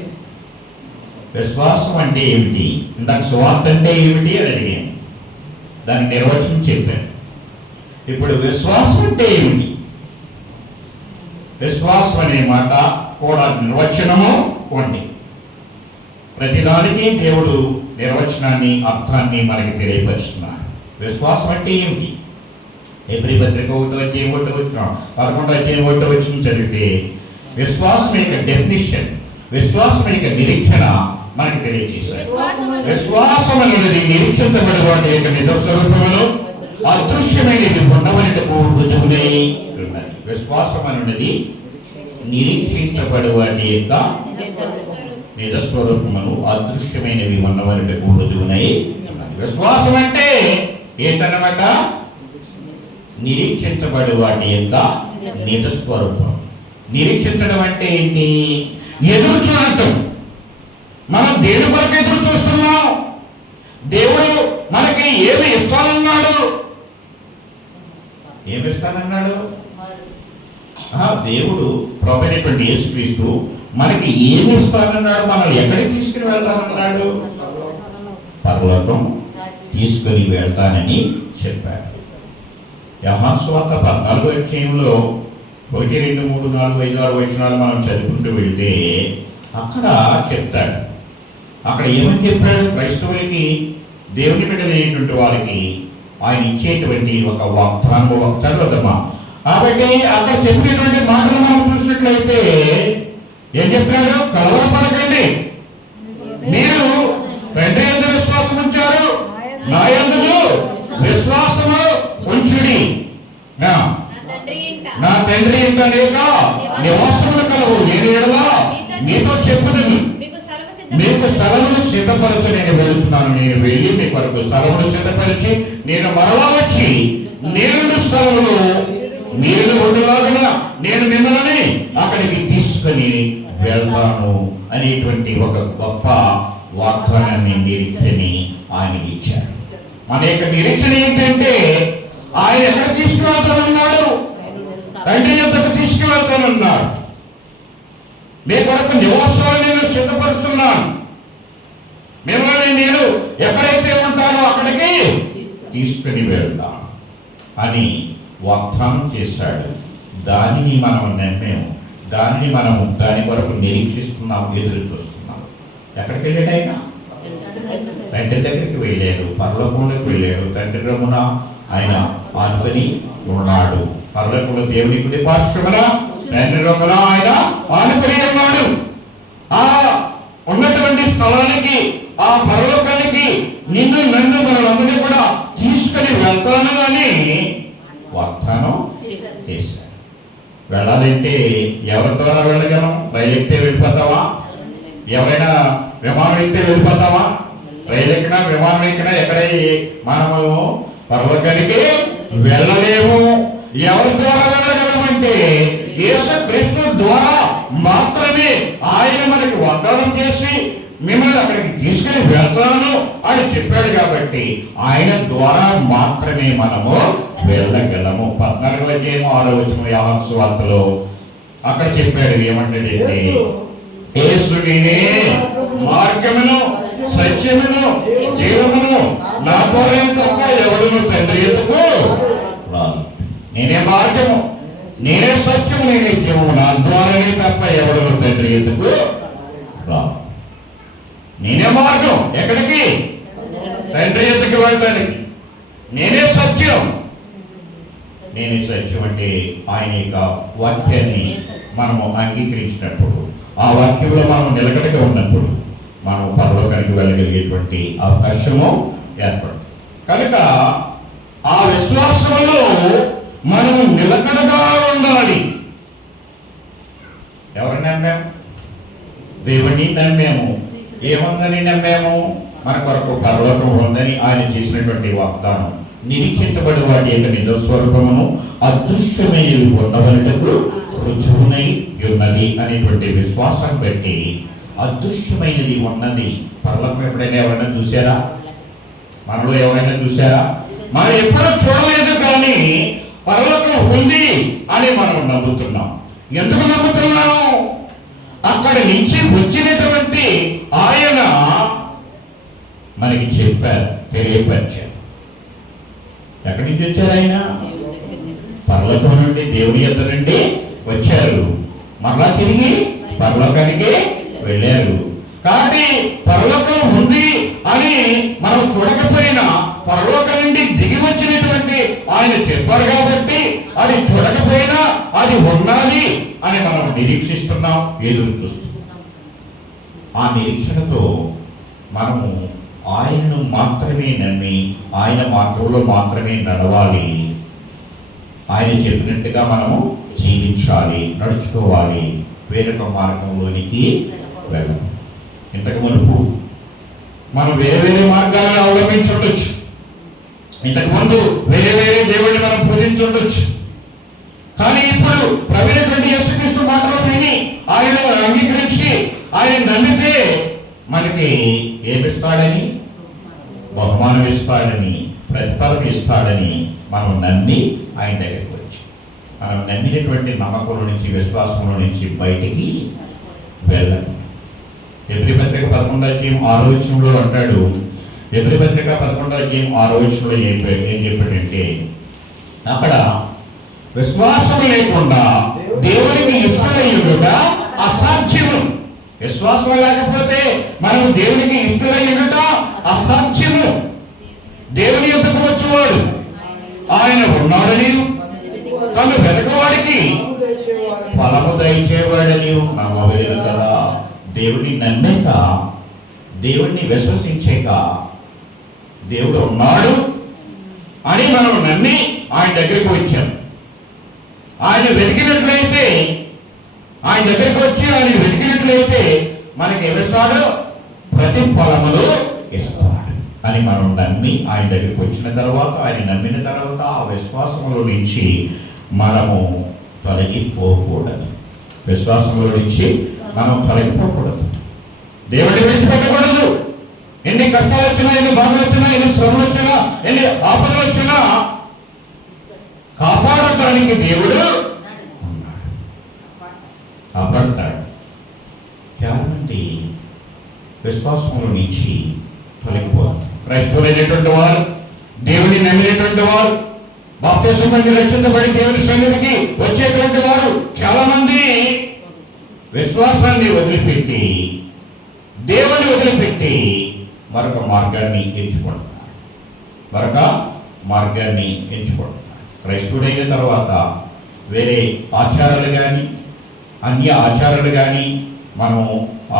విశ్వాసం అంటే ఏమిటి? ఇందాక సువార్త అంటే ఏమిటి అని అడిగాను, దాని నిర్వచనం చెప్పాను. ఇప్పుడు విశ్వాసం అంటే ఏమిటి? విశ్వాసం అనే మాట కూడా నిర్వచనము ఉంది. ప్రతిదానికి దేవుడు నిర్వచనాన్ని, అర్థాన్ని మనకి తెలియపరుస్తున్నాడు. విశ్వాసం అంటే ఏమిటి? హెబ్రీ పత్రిక 1:11 చదివితే విశ్వాసం యొక్క డెఫినిషన్, విశ్వాసం యొక్క నిరీక్షణ మనకి తెలియజేశారు. విశ్వాసం అనేది నిరీక్షించబడి వాటి యొక్క నిజస్వరూపములు అదృశ్యమైనది ఉండవలటకు రుజువులై ఉన్నది. విశ్వాసం అనేది నిరీక్షించబడి వాటి యొక్క నిజస్వరూపములు అదృశ్యమైనవి ఉన్నవలటకు రుజువునై ఉన్నది. విశ్వాసం అంటే ఏంటన్నమాట? నిరీక్షించబడి వాటి యొక్క నిజస్వరూపం. నిరీక్షించడం అంటే ఏంటి? ఎదురు చూడటం. మనం దేని కొరకు ఎదురు చూస్తున్నాం? దేవుడు మనకి ఏమి ఇస్తానన్నాడు? ఏమి ఇస్తానన్నాడు? దేవుడు ప్రభువైనటువంటి యేసుక్రీస్తు మనకి ఏమి ఇస్తానన్నాడు? మనల్ని ఎక్కడికి తీసుకుని వెళ్తానన్నాడు? పరలోకం తీసుకుని వెళ్తానని చెప్పాడు. యోహాను సువార్త 14:1 1, 2, 3, 4, 5, 6 వచనాలు మనం చదువుకుంటూ వెళ్తే అక్కడ చెప్తాడు. అక్కడ ఏమని చెప్పాడు? క్రైస్తవులకి, దేవుని బిడ్డలైనటువంటి వారికి ఆయన ఇచ్చేటువంటి ఒక వాగ్దానం చదవద్దమ్మా. కాబట్టి అక్కడ చెప్పినటువంటి మాటలు మనం చూసినట్లయితే ఏం చెప్తున్నాడు? కలవరపడకండి, మీరు తండ్రి యందు విశ్వాసం ఉంచారు, నా యందు విశ్వాసము ఉంచుడి. నా తండ్రి ఇంత లేక నివాసములు కలవు, నేను ఎడలా నీతో చెప్పుదును, మీకు స్థలములు సిద్ధపరచ నేను వెళుతున్నాను. నేను వెళ్ళి మీ కొరకు స్థలములు సిద్ధపరిచి నేను మరలా వచ్చి నేను స్థలములు మీరు ఉండలాగా నేను మిమ్మల్ని అక్కడికి తీసుకుని వెళ్తాను అనేటువంటి ఒక గొప్ప వాగ్దానాన్ని, నిరీక్షని ఆయనకి ఇచ్చాడు. మన యొక్క నిరీక్షణ ఏంటంటే ఆయన ఎక్కడ తీసుకువెళ్తానన్నాడు? తండ్రి యొద్దకు తీసుకువెళ్తానన్నాడు. మీ కొరకు నివాసాలు నేను సిద్ధపరుస్తున్నాను, మిమ్మల్ని నేను ఎక్కడైతే ఉంటానో అక్కడికి తీసుకుని వెళ్తాను అని వాగ్దానం చేశాడు. దానిని మనం నమ్మాము, దానిని మనం దాని కొరకు నిరీక్షిస్తున్నాం, ఎదురు చూస్తున్నాం. ఎక్కడికి వెళ్ళాడు ఆయన? తండ్రి దగ్గరికి వెళ్ళాడు, పరలోకంలోకి వెళ్ళాడు. తండ్రి రమున ఆయన ఆనుకొని ఉన్నాడు. పరలోకంలో దేవుని కుడి పార్శ్వమున తండ్రి రమున ఆయన ఆనుకొని ఉన్నాడు. ఆ ఉన్నటువంటి స్థలానికి, ఆ పరలోకానికి నిన్ను నన్ను మనందరినీ కూడా తీసుకొని వెళ్తాను అని వాగ్దానం చేశారు. వెళ్ళాలంటే ఎవరి ద్వారా వెళ్ళగలం? రైలు ఎక్కితే వెళ్ళిపోతావా? ఎవరైనా విమానం ఎక్కితే వెళ్ళిపోతావా? రైలు ఎక్కినా విమానం ఎక్కినా ఎక్కడ మనము పరలోకానికి వెళ్ళలేము. ఎవరి ద్వారా వెళ్ళగలమంటే యేసుక్రీస్తు ద్వారా మాత్రమే. ఆయన మనకి వాగ్దానం చేసి మిమ్మల్ని అక్కడికి తీసుకుని వెళ్తాను అని చెప్పాడు కాబట్టి ఆయన ద్వారా మాత్రమే మనము వెళ్ళగలము. 14వ అధ్యాయం 6వ వచనం యోహాను సువార్తలో అక్కడ చెప్పాడు ఏమంటే, యేసు నేనే మార్గమును సత్యమును జీవమును, నా ద్వారా తప్ప ఎవడును తండ్రి యొద్దకు రాడు. నేనే మార్గము, నేనే సత్యము, నేనే జీవము, నా ద్వారానే తప్ప ఎవడును తండ్రి యొద్దకు రాడు. నేనే మార్గం ఎక్కడికి? తండ్రి యొద్దకు వెళ్ళడానికి. నేనే సత్యం. నేనే సత్యం అంటే ఆయన యొక్క వాక్యాన్ని మనము అంగీకరించినప్పుడు, ఆ వాక్యంలో మనం నిలకడగా ఉన్నప్పుడు మనం పరలోకానికి వెళ్ళగలిగేటువంటి అవకాశము ఏర్పడుతుంది. కనుక ఆ విశ్వాసంలో మనము నిలకడగా ఉండాలి. ఎవరిని నమ్మాము? దేవుని నమ్మాము. ఏముందని నమ్మాము? మన కొరకు పరలోకం ఉందని ఆయన చేసినటువంటి వాగ్దానం. నిరీక్షించబడి వాటి యొక్క నిజ స్వరూపమును అదృశ్యమైనవి ఉండవలటకు రుజువునై ఉన్నది అనేటువంటి విశ్వాసం బట్టి అదృశ్యమైనది ఉన్నది. పరలోకం ఎప్పుడైనా ఎవరైనా చూసారా? మనలో ఎవరైనా చూసారా? మనం ఎప్పుడూ చూడలేదు, కానీ పరలోకం ఉంది అని మనం నమ్ముతున్నాం. ఎందుకు నమ్ముతున్నాం? అక్కడి నుంచి వచ్చినటువంటి ఆయన మనకి చెప్పారు, తెలియపరిచారు. ఎక్కడి నుంచి వచ్చారు? ఆయన పరలోకం నుండి, దేవుని యొద్ద నుండి వచ్చారు. మరలా తిరిగి పరలోకానికి వెళ్ళారు. కాబట్టి పరలోకం ఉంది అని మనం చూడకపోయినా పరలోకం నుండి దిగి వచ్చినటువంటి ఆయన చెప్పారు కాబట్టి అది చూడకపోయినా అది ఉన్నది అని మనం నిరీక్షిస్తున్నాం, ఎదురు చూస్తున్నాం. ఆ నిరీక్షణతో మనము ఆయనను మాత్రమే నమ్మి ఆయన మార్గంలో మాత్రమే నడవాలి. ఆయన చెప్పినట్టుగా మనము జీవించాలి, నడుచుకోవాలి. వేరొక మార్గంలోనికి వెళ్ళాలి. ఇంతకు మునుపు మనం వేరే వేరే మార్గాలను అవలంబించుండొచ్చు. ఇంతకు ముందు వేరే వేరే దేవుడిని మనం పూజించుండొచ్చు. కానీ ఇప్పుడు ప్రభువైనటువంటి యేసుక్రీస్తు మాటలు విని ఆయన అంగీకరించి ఆయన నమ్మితే మనకి ఏమిస్తాడని? బహుమానం ఇస్తాడని, ప్రతిఫలం ఇస్తాడని మనం నమ్మి ఆయన దగ్గరికి వచ్చి మనం నమ్మినటువంటి నమ్మకంలో నుంచి, విశ్వాసంలో నుంచి బయటికి వెళ్ళాలి. ఎబ్రీ పత్రిక 11వ అధ్యాయం 6వ వచనంలో అంటాడు. ఎబ్రీ పత్రిక 11వ అధ్యాయం 6వ వచనంలో ఏం చెప్పాడంటే, అక్కడ విశ్వాసం లేకుండా దేవునికి ఇష్టమయ్యుట అసాధ్యము. విశ్వాసం లేకపోతే మనం దేవునికి ఇష్టమయ్యుట అసాధ్యము. దేవుని యొద్దకు వచ్చేవాడు ఆయన ఉన్నాడని, తను వెతకవాడికి ఫలము దయచేవాడని నమ్మలేదు కదా. దేవుడిని నమ్మేక, దేవుడిని విశ్వసించాక దేవుడు ఉన్నాడు అని మనం నమ్మి ఆయన దగ్గరికి వచ్చాం. ఆయన వెతికినట్లయితే, ఆయన దగ్గరికి వచ్చి ఆయన వెతికినట్లయితే మనకి ఏమిస్తాడు? ప్రతిఫలములు ఇస్తాడు అని మనం నమ్మి ఆయన దగ్గరికి వచ్చిన తర్వాత, ఆయన నమ్మిన తర్వాత ఆ విశ్వాసంలో నుంచి మనము తొలగిపోకూడదు. విశ్వాసంలో నుంచి మనం తొలగిపోకూడదు. దేవుడిని విడిచిపెట్టకూడదు. ఎన్ని కష్టాలు వచ్చినా, ఎన్ని బాధలు వచ్చినా, ఎన్ని శ్రమలు వచ్చినా, ఎన్ని ఆపదలు వచ్చినా కాపాడటానికి దేవుడు ఉన్నాడు, కాపాడతాడు. చాలా మంది విశ్వాసంలో నుంచి తొలగిపోతారు. క్రైస్తవులైనటువంటి వారు, దేవుని నమ్మినటువంటి వారు, బాప్తిసం పొంది రక్షించబడి దేవుని సన్నిధికి వచ్చేటువంటి వారు చాలా మంది విశ్వాసాన్ని వదిలిపెట్టి, దేవుని వదిలిపెట్టి మరొక మార్గాన్ని ఎంచుకుంటున్నారు. మరొక మార్గాన్ని ఎంచుకుంటున్నారు. క్రైస్తవుడైన తర్వాత వేరే ఆచారాలు కానీ, అన్య ఆచారాలు కానీ మనం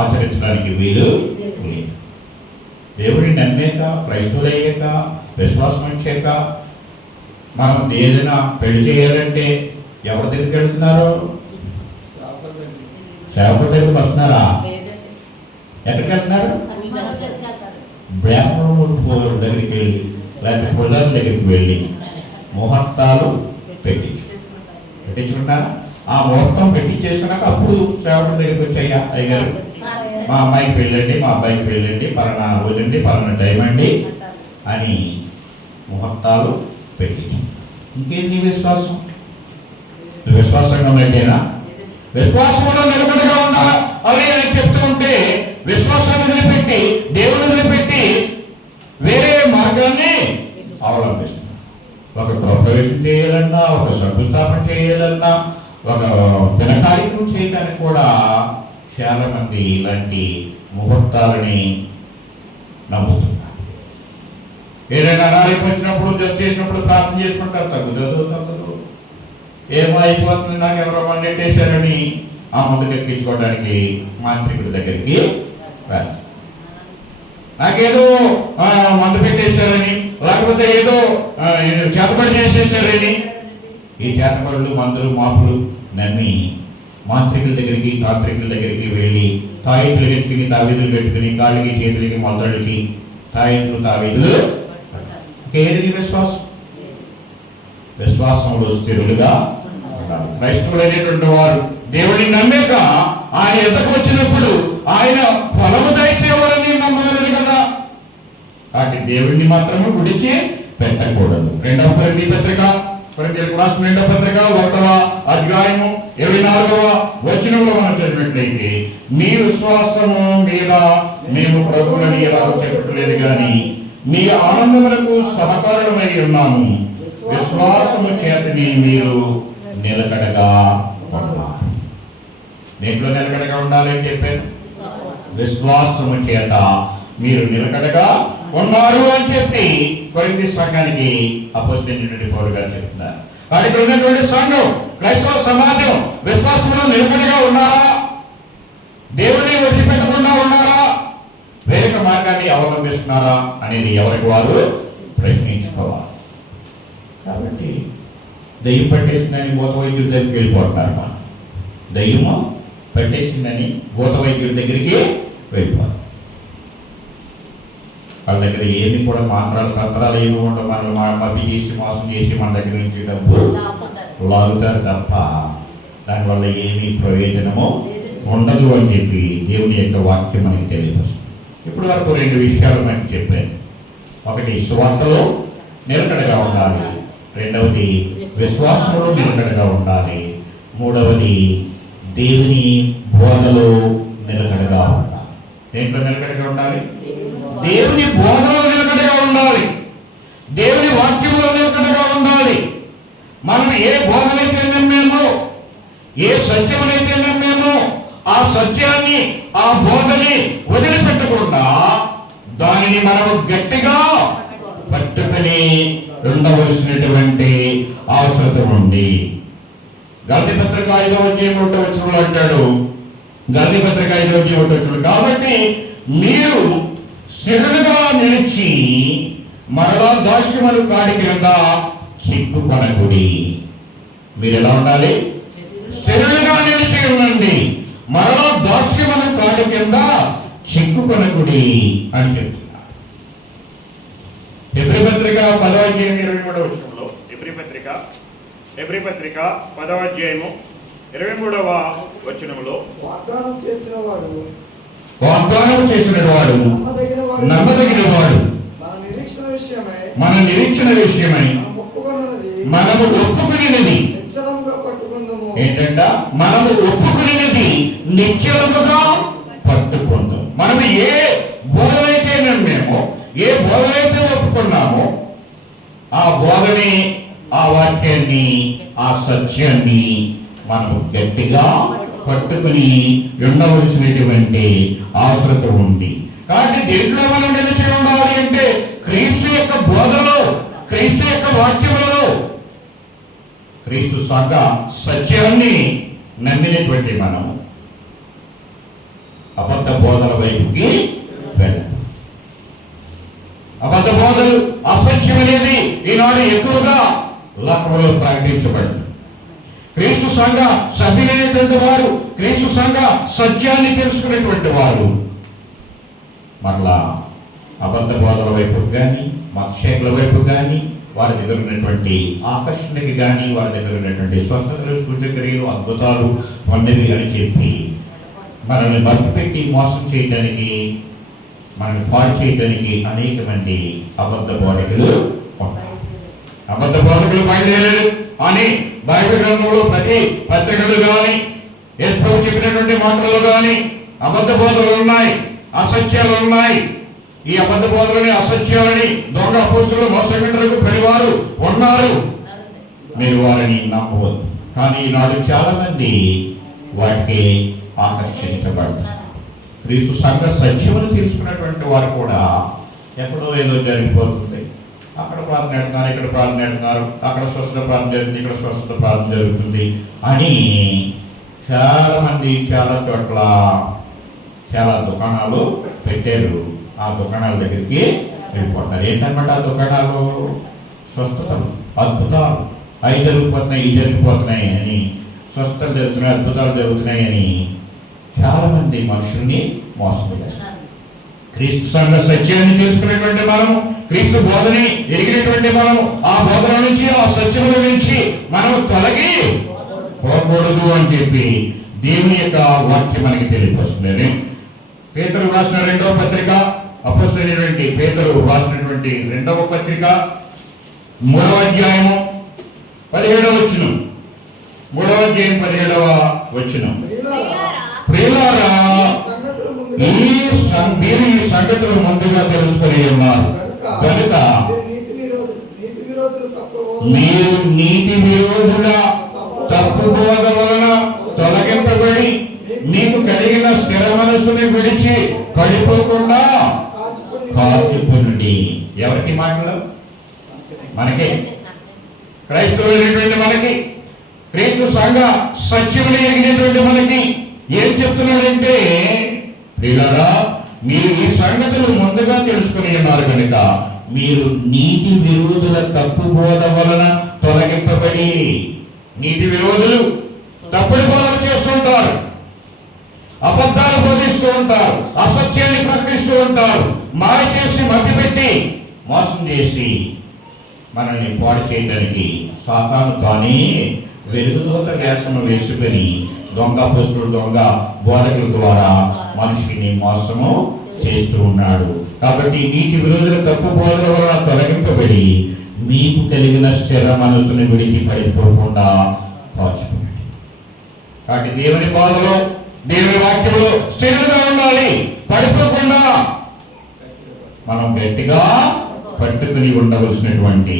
ఆచరించడానికి వీలు లేదు. దేవుడిని నమ్మాక, క్రైస్తవులయ్యాక, విశ్వాసం వచ్చాక మనం ఏదైనా పెళ్లి చేయాలంటే ఎవరి దగ్గరికి వెళ్తున్నారు? సేవకుడి దగ్గరికి వస్తున్నారా? ఎక్కడికి వెళ్తున్నారు? బ్రాహ్మణుల దగ్గరికి వెళ్ళి, లేకపోతే పొలాల దగ్గరికి వెళ్ళి ముహూర్తాలు పెట్టించుకుంటారా? ఆ ముహూర్తం పెట్టించేసుకున్నాక అప్పుడు సేవకుడి దగ్గరికి వచ్చాయా, అయ్యగారు మా అమ్మాయికి పెళ్ళండి, మా అబ్బాయికి పెళ్ళండి, పలానా రోజండి, పలానా టైం అండి అని ముహూర్తాలు పెట్టించు. ఇంకేంటి విశ్వాసం? విశ్వాసంగా అయితేనా? విశ్వాసంలో నిలబడిగా ఉండాలా అని చెప్తూ ఉంటే విశ్వాసాన్ని వదిలిపెట్టి, దేవుని వదిలిపెట్టి వేరే మార్గాన్ని అవలంబిస్తున్నారు. ఒక గృహప్రవేశం చేయాలన్నా, ఒక శంకుస్థాపన చేయాలన్నా, ఒక దిన కార్యక్రమం చేయడానికి కూడా చాలా మంది ఇలాంటి ముహూర్తాలని నమ్ముతున్నారు. ఏదైనా అనారోగ్యం వచ్చినప్పుడు, జబ్బు చేసినప్పుడు ప్రార్థన చేసుకుంటారు, తగ్గదు ఏమో అయిపోతుంది, నాకు ఎవరో మంది ఎట్టేశారని ఆ ముందుకు ఎక్కించుకోవడానికి మాంత్రికుడి దగ్గరికి రాదు. నాకేదో మందు పెట్టేశారని, లేకపోతే ఏదో చేతబడి చేసేసారని ఈ చేతబడులు, మందులు, మాపులు నమ్మి మాంత్రికుల దగ్గరికి, తాంత్రికుల దగ్గరికి వెళ్ళి తాయితులు ఎత్తుకుని, తావీదులు పెట్టుకుని, కాళ్ళకి చేతులకి మొదళ్ళకి తాయితులు, తావీదులు. ఏది విశ్వాసం? విశ్వాసంలో స్థిరులుగా ఉండాలి. క్రైస్తవులైనటువంటి వారు దేవుడిని నమ్మాక ఆయన ఎద్దకు వచ్చినప్పుడు ఆయన పొలము దయచేవారని నమ్మగలరు కదా. కాబట్టి దేవుడిని మాత్రము గుడికి పెట్టకూడదు. 2వ కొరింథీ పత్రిక, కొరింథీయులకు రాసిన 2వ పత్రిక 1వ అధ్యాయము 24వ వచనంలో మనం చదివినట్లయితే, మీ విశ్వాసము మీద మేము ప్రభువుని ఎలాగో చెప్పట్లేదు కానీ మీ ఆనందములకు సహకారమై ఉన్నాము. విశ్వాసము చేతని మీరు నిలకడగా ఉండాలి. దేంట్లో నిలకడగా ఉండాలని చెప్పారు? విశ్వాసము చేత మీరు నిలకడగా ఉన్నారు అని చెప్పి కొరింథీ సంఘానికి అపోస్తలుడైన పౌలు గారు చెప్తున్నారు. కాబట్టి ఇక్కడ ఉన్నటువంటి సంఘం, క్రైస్తవ సమాజం విశ్వాసంలో నిలకడగా ఉన్నారా? దేవుని వదిలిపెట్టకుండా ఉన్నారా? వేరొక మార్గాన్ని అవలంబిస్తున్నారా అనేది ఎవరికి వారు ప్రశ్నించుకోవాలి. కాబట్టి దయ్యం పట్టేసిందని భూత వైద్యుడి దగ్గరికి వెళ్ళిపోతున్నారు. మనం దయ్యము పట్టేసిందని భూత వైద్యుడి దగ్గరికి వెళ్ళిపోతారు. వాళ్ళ దగ్గర ఏమి కూడా మాత్రాలు, తంత్రాలు ఏమి ఉండవు. మనల్ని మభ్య చేసి, మోసం చేసి మన దగ్గర నుంచి డబ్బు లాగుతారు తప్ప దానివల్ల ఏమీ ప్రయోజనము ఉండదు అని చెప్పి దేవుని యొక్క వాక్యం మనకి తెలియపరుస్తుంది. ఇప్పుడు వరకు 2 విషయాలు మనకి చెప్పాను. ఒకటి సువార్తలో నిలకడగా ఉండాలి, రెండవది విశ్వాసంలో నిలకడగా ఉండాలి, మూడవది దేవుని బోధలో నిలకడగా ఉండాలి. దేంట్లో నిలకడగా ఉండాలి? దేవుని బోధలో నిలకడగా ఉండాలి, దేవుని వాక్యంలో నిలకడగా ఉండాలి. మనం ఏ బోధనైతే నమ్మేమో, ఏ సత్యమునైతే నమ్మేమో ఆ సత్యాన్ని, ఆ బోధని వదిలిపెట్టకుండా దానిని మనము గట్టిగా పట్టుకుని ఉండవలసినటువంటి అవసరం ఉంది. గలతీ పత్రిక 5వ అధ్యాయం 1వ వచనంలో అంటాడు, గలతీ పత్రిక 5వ అధ్యాయం 1వ వచనం, కాబట్టి మీరు స్థిరులుగా నిలిచి మరలా దాస్యముల కాడి క్రింద చిక్కుకొనకుడి. మీరు ఎలా ఉండాలి? స్థిరులుగా నిలిచి ఉండండి, మరలా దాస్యముల కాడి కింద చిక్కుకొనకుడి అని చెప్తున్నారు. హెబ్రీ పత్రిక 10వ అధ్యాయం 23వ వచనంలో, హెబ్రీ పత్రిక 10వ అధ్యాయము 23వ వచనంలో, వాగ్దానం చేసిన వాడు నమ్మదగిన వాడు మన నిరీక్షణ విషయమై మనము ఒప్పుకునేది ఏంటంట? మనము ఒప్పుకునేది నిశ్చలముగా పట్టుకుందాం. మనం ఏ బోధనైతే నమ్మేమో, ఏ బోధనైతే ఒప్పుకున్నామో ఆ బోధని, ఆ వాక్యాన్ని, ఆ సత్యాన్ని మనము గట్టిగా పట్టుకుని ఉండవలసినటువంటి అవసరం ఉంది. కాబట్టి దేంట్లో మనం నిలిచి ఉండాలి అంటే క్రీస్తు యొక్క బోధలో, క్రీస్తు యొక్క వాక్యములో, క్రీస్తు సంఘ సత్యాన్ని నమ్మినటువంటి మనం అబద్ధ బోధల వైపుకి వెళ్ళాలి. అబద్ధ బోధలు, అసత్యం అనేది ఈనాడు ఎక్కువగా లోకంలో ప్రకటించబడింది. క్రీస్తు సంఘ సభ్యులైనటువంటి వారు, క్రీస్తు సంఘ సత్యాన్ని తెలుసుకునేటువంటి వారు మరలా అబద్ధ బోధల వైపు కానీ, మతశేఖల వైపు కానీ, వారి దగ్గర ఉన్నటువంటి ఆకర్షణకి కానీ, వారి దగ్గర ఉన్నటువంటి స్వస్థతలు, సూచక్రియలు, అద్భుతాలు వంటివి అని చెప్పి మనల్ని మభ్యపెట్టి మోసం చేయడానికి, మనల్ని పాడు చేయడానికి అనేక మంది అబద్ధ బోధకులు ఉంటారు. అబద్ధ బోధకులు బయలుదేరారు అని బైబిల్ గ్రంథంలో ప్రతి పత్రికలు కానీ, యేసు ప్రభువు చెప్పినటువంటి మాటలు కానీ అబద్ధ బోధలు ఉన్నాయి, అసత్యాలు ఉన్నాయి. ఈ అబద్ధ బోధలని, అసత్యాలని దొంగ అపోస్తులు, మోసగింటలకు పనివారు ఉన్నారు. మీరు వారిని నమ్మవద్దు. కానీ ఈనాడు చాలా మంది వాటికి ఆకర్షించబడతారు. క్రీస్తు సంఘ సత్యమును తీసుకున్నటువంటి వారు కూడా ఎక్కడో ఏదో జరిగిపోతుంది, అక్కడ ప్రార్థన పెడుతున్నారు, ఇక్కడ ప్రార్థన పెడుతున్నారు, అక్కడ స్వస్థత ప్రార్థన జరుగుతుంది, ఇక్కడ స్వస్థత ప్రార్థన జరుగుతుంది అని చాలా మంది చాలా చోట్ల చాలా దుకాణాలు పెట్టారు. ఆ దుకాణాల దగ్గరికి వెళ్ళిపోతున్నారు. ఏంటన్నమాట ఆ దుకాణాలు? స్వస్థతలు, అద్భుతాలు, అవి జరిగిపోతున్నాయి, ఇవి జరిగిపోతున్నాయి అని, స్వస్థతలు జరుగుతున్నాయి, అద్భుతాలు జరుగుతున్నాయి అని చాలా మంది మనుషుల్ని మోసం చేస్తారు. క్రీస్తు సంఘ సత్యాన్ని తెలుసుకునేటువంటి మనము, క్రీస్తు బోధని ఎరిగినటువంటి మనము, ఆ బోధన నుంచి, ఆ సత్యముల నుంచి మనము తొలగి పోకూడదు అని చెప్పి దేవుని యొక్క వాక్యం మనకి తెలియపరుస్తుంది. పేతురు రాసిన రెండవ పత్రిక, అపోస్తలుడైనటువంటి పేతురు రాసినటువంటి రెండవ పత్రిక 3వ అధ్యాయము 17వ వచనం. 3వ అధ్యాయం 17వ వచనం. ప్రియులారా, మీరు ఈ సంగతులు ముందుగా తెలుసుకుని ఉన్నారు కనుక మీరు నీతి విరోధుల తప్పు బోధ వలన తొలగింపబడి మీకు కలిగిన స్థిర మనస్సుని విడిచి పడిపోకుండా కాచుకునుడి. ఎవరికి మాటలు? మనకి, క్రైస్తవులైనటువంటి మనకి, క్రీస్తు సంఘ సత్యములు ఎరిగినటువంటి మనకి ఏం చెప్తున్నాడంటే, ప్రియులారా, మీరు ఈ సంగతులు ముందుగా తెలుసుకుని ఉన్నారు కనుక మీరు నీతి విరోధుల తప్పు బోధ వలన తొలగింపబడి. నీతి విరోధులు తప్పుడు బోధన చేస్తుంటారు, అబద్ధాలు బోధిస్తూ ఉంటారు, అసత్యాన్ని ప్రకటిస్తూ ఉంటారు, మాయ చేసి మభ్యపెట్టి మోసం చేసి మనల్ని పాడు చేయడానికి సాతాను తానే వెలుగుదోత వేషము వేసుకొని దొంగ అపోస్తలులు, దొంగ బోధకుల ద్వారా మనిషిని మోసము చేస్తూ ఉన్నాడు. కాబట్టి నీతి విరోధుల తప్పు బోధన వలన తొలగింపబడి మీకు కలిగిన స్థిర మనసును విడిచి పడిపోకుండా కాచుకోండి. కాబట్టి దేవుని బోధలో, దేవుని వాక్యంలో స్థిరంగా ఉండాలి, పడిపోకుండా మనం గట్టిగా పట్టుకుని ఉండవలసినటువంటి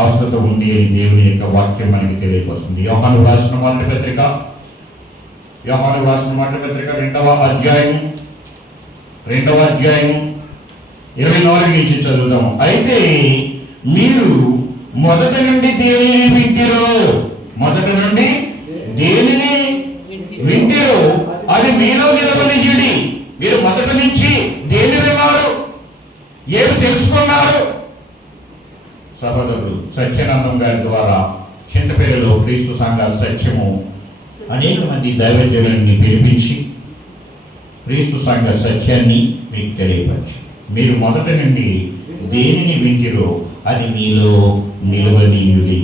అవసరం ఉంది అని దేవుని యొక్క వాక్యం మనకి తెలియపరుస్తుంది. యోహాను రాసిన మొదటి పత్రిక 2వ అధ్యాయం 24 నుంచి చదువుదాము. అయితే మీరు మొదట నుండి దేనిని వింటిరో, అది మీలో నిలవనియుడి. మీరు మొదట నుంచి దేని విన్నారు, ఏమి తెలుసుకున్నారు? సహోదరుడు సత్యానందం గారి ద్వారా చింతపల్లిలో క్రీస్తు సంఘ సత్యము అనేక మంది దైవజనుల్ని పిలిపించి క్రీస్తు సంఘ సత్యాన్ని మీకు తెలియపరిచి, మీరు మొదట నుండి దేనిని వింటిరో అది మీలో నిలవనీయుడి.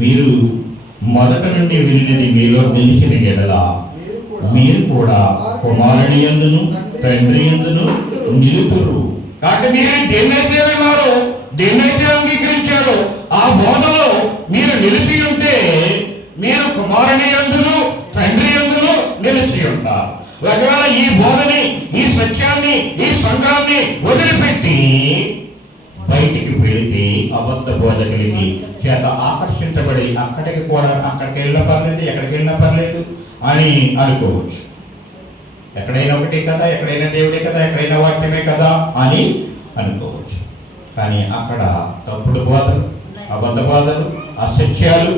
మీరు మొదట నుండి వినినది మీలో నిలిచిన ఎడల మీరు కూడా కుమారుని యందును తండ్రి యందును నిలుపురు. కాబట్టి మీరు దేన్నైతే విన్నారో, దేన్నైతే అంగీకరించారో ఆ బోధలో మీరు నిలిపి ఉంటే మీరు కుమారుని యందును తండ్రి యందును నిలిచి ఉంటారు. ఒకవేళ ఈ బోధని, ఈ సత్యాన్ని, ఈ సంఘాన్ని వదిలిపెట్టి బయటికి వెళితే అబద్ధ బోధకులకి చేత ఆకర్షించబడి అక్కడికి వెళ్ళినా పర్లేదు, ఎక్కడికి వెళ్ళినా పర్లేదు అని అనుకోవచ్చు. ఎక్కడైనా ఒకటే కదా, ఎక్కడైనా దేవుడే కదా, ఎక్కడైనా వాక్యమే కదా అని అనుకోవచ్చు. కానీ అక్కడ తప్పుడు బోధలు, అబద్ధ బోధలు, అసత్యాలు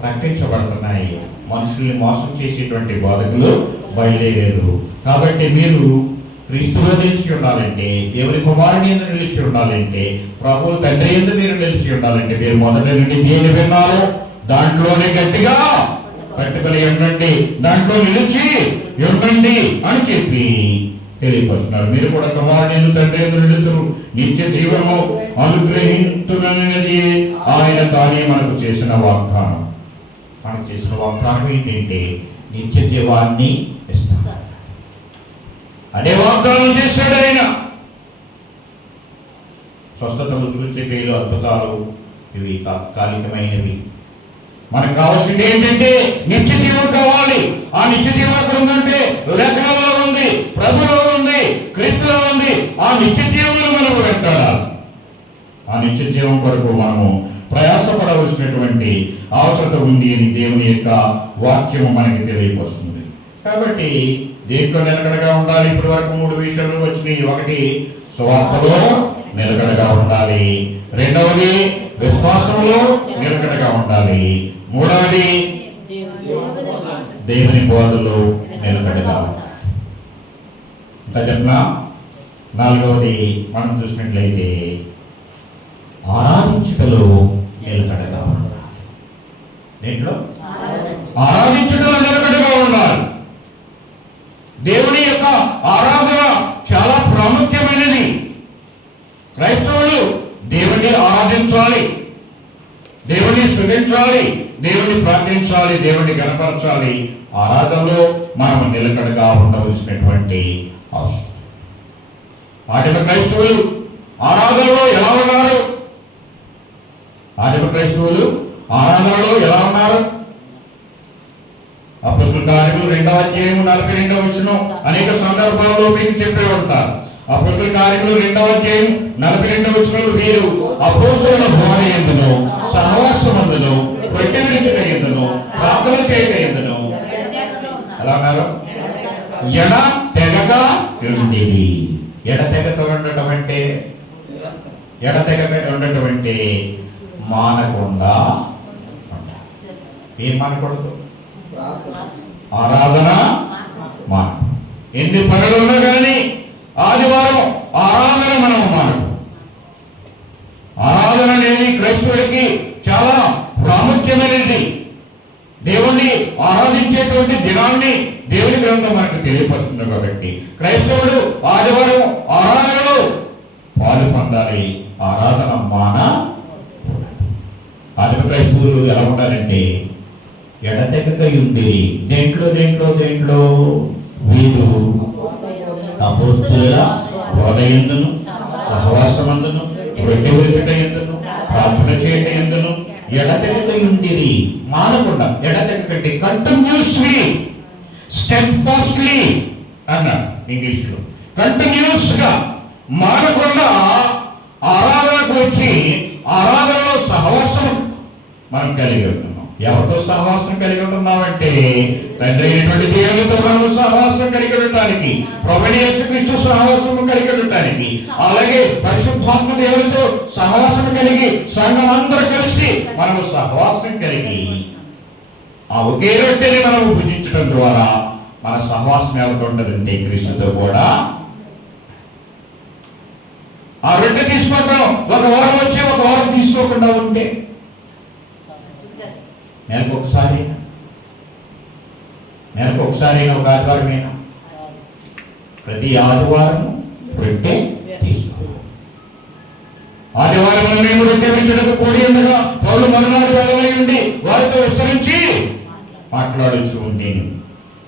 ప్రకటించబడుతున్నాయి. మనుషుల్ని మోసం చేసేటువంటి బోధకులు బయలుదేరారు. కాబట్టి మీరు క్రీస్తులో నిలిచి ఉండాలంటే, దేవుని కుమారుని యందు నిలిచి ఉండాలంటే, ప్రభువు తండ్రి యందు మీరు నిలిచి ఉండాలంటే, మీరు మొదటి నుండి దేని విన్నారో దాంట్లోనే గట్టిగా పట్టుకొని ఉండండి, దాంట్లో నిలిచి ఉండండి అని చెప్పి తెలియపరుస్తున్నారు. మీరు కూడా కుమారుని యందు తండ్రి యందు నిలుతురు, నిత్య జీవము అనుగ్రహించునది ఆయన తానే మనకు చేసిన వాగ్దానం. మనకు చేసిన వాగ్దానం ఏంటంటే నిత్య జీవాన్ని ఇస్తాడు. అదే వాగ్దానం చేశాడు ఆయన. స్వస్థతలు, సూచక్రియలు, అద్భుతాలు ఇవి తాత్కాలికమైనవి. మనకు కావాల్సింది ఏంటంటే నిత్య జీవం కావాలి. ఆ నిత్య జీవం ఎక్కడ ఉందంటే లేఖనంలో ఉంది, ప్రభులో ఉంది, క్రీస్తులో ఉంది. ఆ నిత్య జీవమును మనము వెంటాడాలి. ఆ నిత్య జీవం కొరకు మనము ప్రయాసపడవలసినటువంటి అవసరత ఉంది అని దేవుని యొక్క వాక్యము మనకి తెలియపరుస్తుంది. కాబట్టి దేంట్లో నిలకడగా ఉండాలి? ఇప్పటి వరకు 3 విషయాలు వచ్చినాయి. ఒకటి, సువార్తలో నిలకడగా ఉండాలి. రెండవది, విశ్వాసంలో నిలకడగా ఉండాలి. మూడవది, దేవుని బోధలో నిలకడగా ఉండాలి. ఇంత చెప్పిన నాలుగవది మనం చూసినట్లయితే ఆరాధించుటలో నిలకడగా ఉండాలి. దేంట్లో? ఆరాధించుటలో నిలకడగా ఉండాలి. దేవుని యొక్క ఆరాధన చాలా ప్రాముఖ్యమైనది. క్రైస్తవులు దేవుని ఆరాధించాలి, దేవుని స్తుతించాలి, దేవుని ప్రార్థించాలి, దేవుని గణపరచాలి. ఆరాధనలో మనం నిలకడగా ఉండవలసినటువంటి అవసరం. ఆదిమ క్రైస్తవులు ఆరాధనలో ఎలా ఉన్నారు? ఆదిమ క్రైస్తవులు ఆరాధనలో ఎలా ఉన్నారు? అపొస్తలుల కార్యములు 2వ అధ్యాయం 42వ వచనం అనేక సందర్భాల్లో మీకు చెప్పే ఉంటారు. అపొస్తలుల కార్యములు 2వ అధ్యాయం 42వ వచనంలో వీరు అపొస్తలుల బోధ యందును, సహవాసమందును, రొట్టె విరుచుట యందును, ప్రార్థన చేయట యందును ఎలా ఉన్నారు? ఎడ తెగక ఉండేది. ఎడతెగక ఉండటం అంటే మానకుండా ఉండాలి. ఏం మానకూడదు? ఆరాధన మాన. ఎన్ని పనులున్నా కానీ ఆదివారం ఆరాధన మనం మానకు. ఆరాధన అనేది క్రైస్తవుడికి చాలా ప్రాముఖ్యమైనది. దేవుణ్ణి ఆరాధించేటువంటి దినాన్ని దేవుని గ్రంథం మనకు తెలియపరుస్తుంది. కాబట్టి క్రైస్తవుడు ఆదివారం ఆరాధనలో పాలు పొందాలి. ఆరాధన మాన. ఆదిమ క్రైస్తవులు ఎలా ఉండాలంటే ఎడతెగక ఉండేది. దేంట్లో వీరు అపొస్తలుల బోధ యందును, సహవాసమందును, రొట్టె విరుచుట యందును, ప్రార్థన చేయట యందును ఎడతెగక ఉండేది. మానకుండా. ఎడతెగకంటే కంటిన్యూస్లీ, స్టెడ్ఫాస్ట్లీ అన్నారు ఇంగ్లీష్లో. కంటిన్యూస్ గా మానకుండా ఆరాధనకు వచ్చి ఆరాధనలో సహవాసం మనం కలిగి ఉంటున్నాం. ఎవరితో సహవాసం కలిగి ఉంటున్నామంటే తండ్రి అయినటువంటి దేవునితో మనము సహవాసం కలిగి ఉండటానికి, ప్రభువైన యేసుక్రీస్తు సహవాసం కలిగి ఉండటానికి, అలాగే పరిశుద్ధాత్మ దేవునితో సహవాసం కలిగి సంఘం అందరూ కలిసి మనము సహవాసం కలిగి ఆ ఒకే రొట్టెని మనము భుజించడం ద్వారా మన సహవాసం ఎవరితో ఉంటుందంటే క్రీస్తుతో కూడా. ఆ రొట్టె తీసుకోవడం ఒక వారం వచ్చి ఒక వారం తీసుకోకుండా ఉంటే నెలకు ఒకసారి ఒక ఆదివారమేనా? ప్రతి ఆదివారం రొట్టె తీసుకోవాలి. ఆదివారం మేము రొట్టె వించడానికి కూడి ఉండగా పౌలు మరునాడు వెళ్ళమై ఉండి వారితో విస్తరించి మాట్లాడుచు ఉండేను.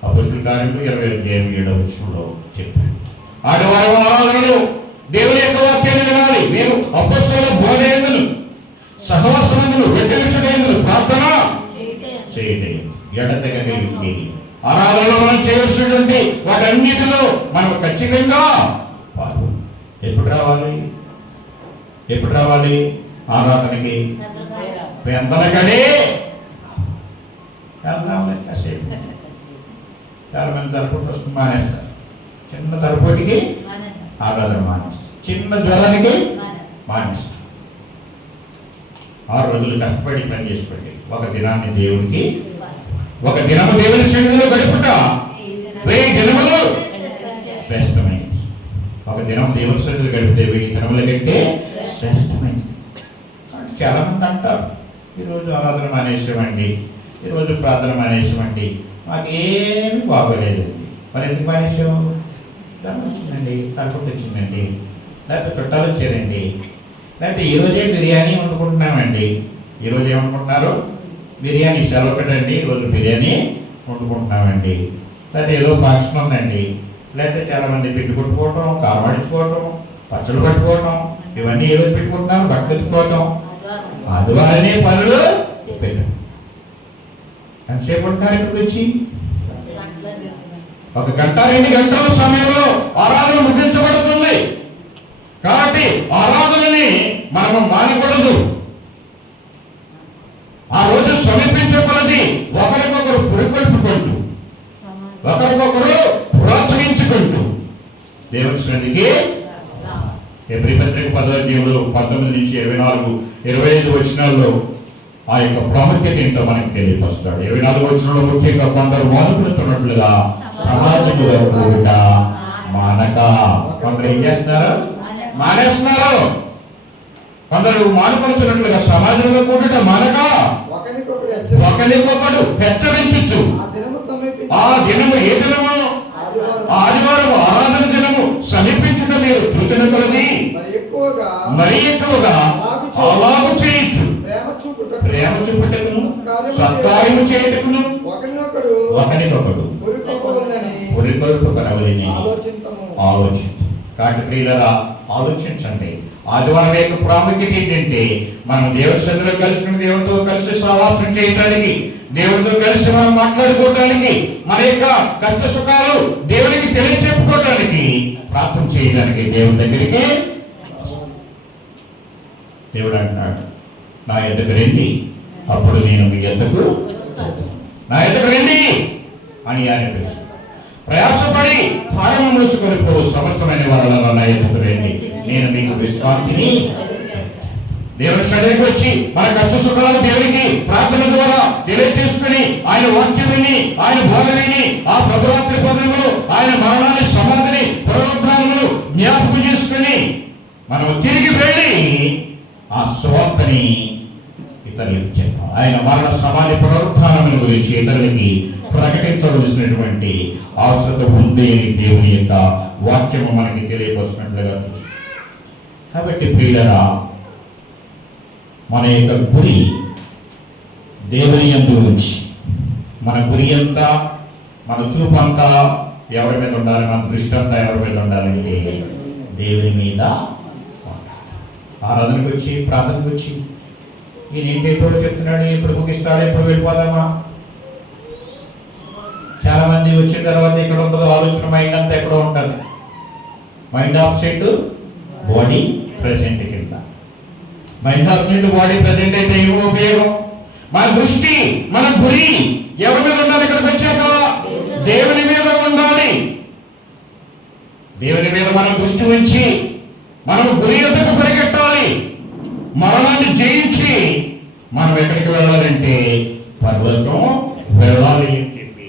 అపొస్తలుల కార్యములు 27వ వచనంలో చెప్పారు. ఆదివారం ఆరాధనలో దేవుని యొక్క వాక్యాన్ని వినాలి. మీరు అపొస్తలుల బోధ యందును, సహవాసమందును, రొట్టె విరుచుట యందును, ప్రార్థన చేయట ఎడతెగక ఉండేది. ఆరాధనలో మనం చేయవలసినటువంటి వాటన్నిటిలో మనం ఖచ్చితంగా పాల్గొనాలి. ఎప్పుడు రావాలి ఆరాధనకి? వెంటనే వెళ్దాంలే కాసేపు. చాలా మంది తరపుటి వస్తుంది మానేస్తారు. చిన్న తరపుటికి ఆరాధన మానేస్తారు, చిన్న జ్వరానికి మానేస్తారు. 6 రోజులు కష్టపడి పని చేసుకోండి. ఒక దినాన్ని దేవునికి, ఒక దినము దేవుని సన్నిధిలో గడుపుట 1000 దినములు శ్రేష్టమైనది. దినం దేవుని సన్నిధిలో గడిపితే 1000 దినముల కంటే శ్రేష్టమైనది. కాబట్టి చాలామంది అంటారు, ఈరోజు ఆరాధన మానేసామండి, ఈరోజు ప్రార్థన మానేసామండి, మాకేమీ బాగోలేదండి. మరి ఎందుకు మానేసాం? ధనం వచ్చిందండి, తలపొట్టి వచ్చిందండి, లేకపోతే చుట్టాలు వచ్చారండి, లేకపోతే ఈరోజే బిర్యానీ వండుకుంటున్నామండి. ఈరోజు ఏమనుకుంటున్నారు? బిర్యానీ సెలవు పెట్టండి, ఈరోజు బిర్యానీ వండుకుంటున్నామండి. లేకపోతే ఏదో ఫంక్షన్ ఉందండి, లేకపోతే చాలామంది పిండి కొట్టుకోవటం, కారమడించుకోవటం, పచ్చళ్ళు పట్టుకోవటం, ఇవన్నీ ఏ రోజు పెట్టుకుంటున్నారు? బట్టలు ఎత్తుకోవటం, ఆదివారనే పనులు పెట్టాం. ఎంతసేపు ఉంటారు ఇక్కడికి వచ్చి? 1 గంట 2 గంటల సమయంలో ఆరాధన ముగించబడుతుంది. కాబట్టి ఆరాధనని మనము మానకూడదు. ఆ రోజు సమీపించే కొలది ఒకరికొకరు పురికొల్పుకుంటూ, ఒకరికొకరు ప్రోత్సహించుకుంటూ దేవుని సన్నిధికి ఎబ్రీ పత్రిక 10వ అధ్యాయంలో 19 నుంచి 24, 25 వచనాల్లో ఆ యొక్క ప్రాముఖ్యత ఏంటో మనకి తెలియపరుస్తాడు. 24 వచనంలో ముఖ్యంగా కొందరు మానుకున్నట్లుగా సమాజంలో కూడుట మానక. కొందరు ఏం చేస్తున్నారు? మానేస్తున్నారు. కొందరు మానుకుంటున్నట్లుగా సమాజంలో కూడుట మానక ఒకరికొకడు హెచ్చరించు. ఆ దినము ఏ దినము? ఆదివారం ఆరాధన దినము సమీపించుట మీరు సూచన కొలది మరి ఎక్కువగా అలాగు చేయొచ్చు. ప్రేమ చూపుటకును సత్కార్యము చేయుటకును ఒకరినొకడు పురికొల్పుకొనవలెనని ఆలోచించు. కాబట్టి ప్రియులారా, ఆలోచించండి. ఆదివారం యొక్క ప్రాముఖ్యత ఏంటంటే మనం దేవుని సన్నిధిలో కలిసి దేవునితో కలిసి సహవాసం చేయడానికి, దేవునితో కలిసి మనం మాట్లాడుకోవడానికి, మన యొక్క కష్ట సుఖాలు దేవునికి తెలియచెప్పుకోవడానికి, ప్రార్థన చేయడానికి దేవుని దగ్గరికి దేవుడు అంటున్నాడు, నా ఎద్దకు రండి, అప్పుడు నేను మీ ఎద్దకు, నా ఎద్దకు రండి అని ఆయన తెలుసు. ప్రయాసపడి భారము మోసుకొని సమర్థమైన వాళ్ళ నా ఎద్దకు రండి, నేను మీకు విశ్రాంతిని. దేవుని సన్నిధికి వచ్చి మన కష్ట సుఖాలు దేవునికి ప్రార్థన ద్వారా తెలియజేసుకుని, ఆయన వాక్యం విని, ఆయన బోధ విని, ఆ ప్రభురాత్రి పదములు, ఆయన మరణాన్ని, సమాధిని, పునరుద్ధానములు జ్ఞాపకం చేసుకుని మనం తిరిగి వెళ్ళి ఆ సువార్తని ఇతరులకి చెప్పాలి. ఆయన మరణ, సమాధి, పునరుద్ధానముల గురించి ఇతరులకి ప్రకటించవలసినటువంటి అవసరత ఉంది అని దేవుని యొక్క వాక్యము మనకి తెలియపరుస్తున్నట్లుగా చూస్తాం. కాబట్టి ప్రియులారా, మన యొక్క గురి దేవుని యందు ఉంచి, మన గురి అంతా, మన చూపు అంతా ఎవరి మీద ఉండాలి? మన దృష్టి అంతా ఎవరి మీద ఉండాలంటే దేవుని మీద. ఆరాధనకు వచ్చి, ప్రార్థనకు వచ్చి, ఈయన ఏంటి ఎప్పుడు చెప్తున్నాడు, ఎప్పుడు ముగిస్తాడు, ఎప్పుడు వెళ్ళిపోదామా? చాలా మంది వచ్చిన తర్వాత ఇక్కడ ఉండదు ఆలోచన, మైండ్ అంతా ఎక్కడో ఉంటుంది. మైండ్ ఆబ్సెంట్, బాడీ ప్రెసెంట్ కింద. మైండ్ ఆబ్సెంట్, బాడీ ప్రెసెంట్ అయితే ఏమో ఉపయోగం? మన దృష్టి, మన గురి ఎవరి మీద ఉండాలి? ఇక్కడికి వచ్చాక దేవుని మీద ఉండాలి. దేవుని మీద మనం దృష్టి ఉంచి మనం గురి ఎద్దకు పరిగెట్టాలి. మరణాన్ని జయించి మనం ఎక్కడికి వెళ్ళాలంటే పర్వతం వెళ్ళాలి అని చెప్పి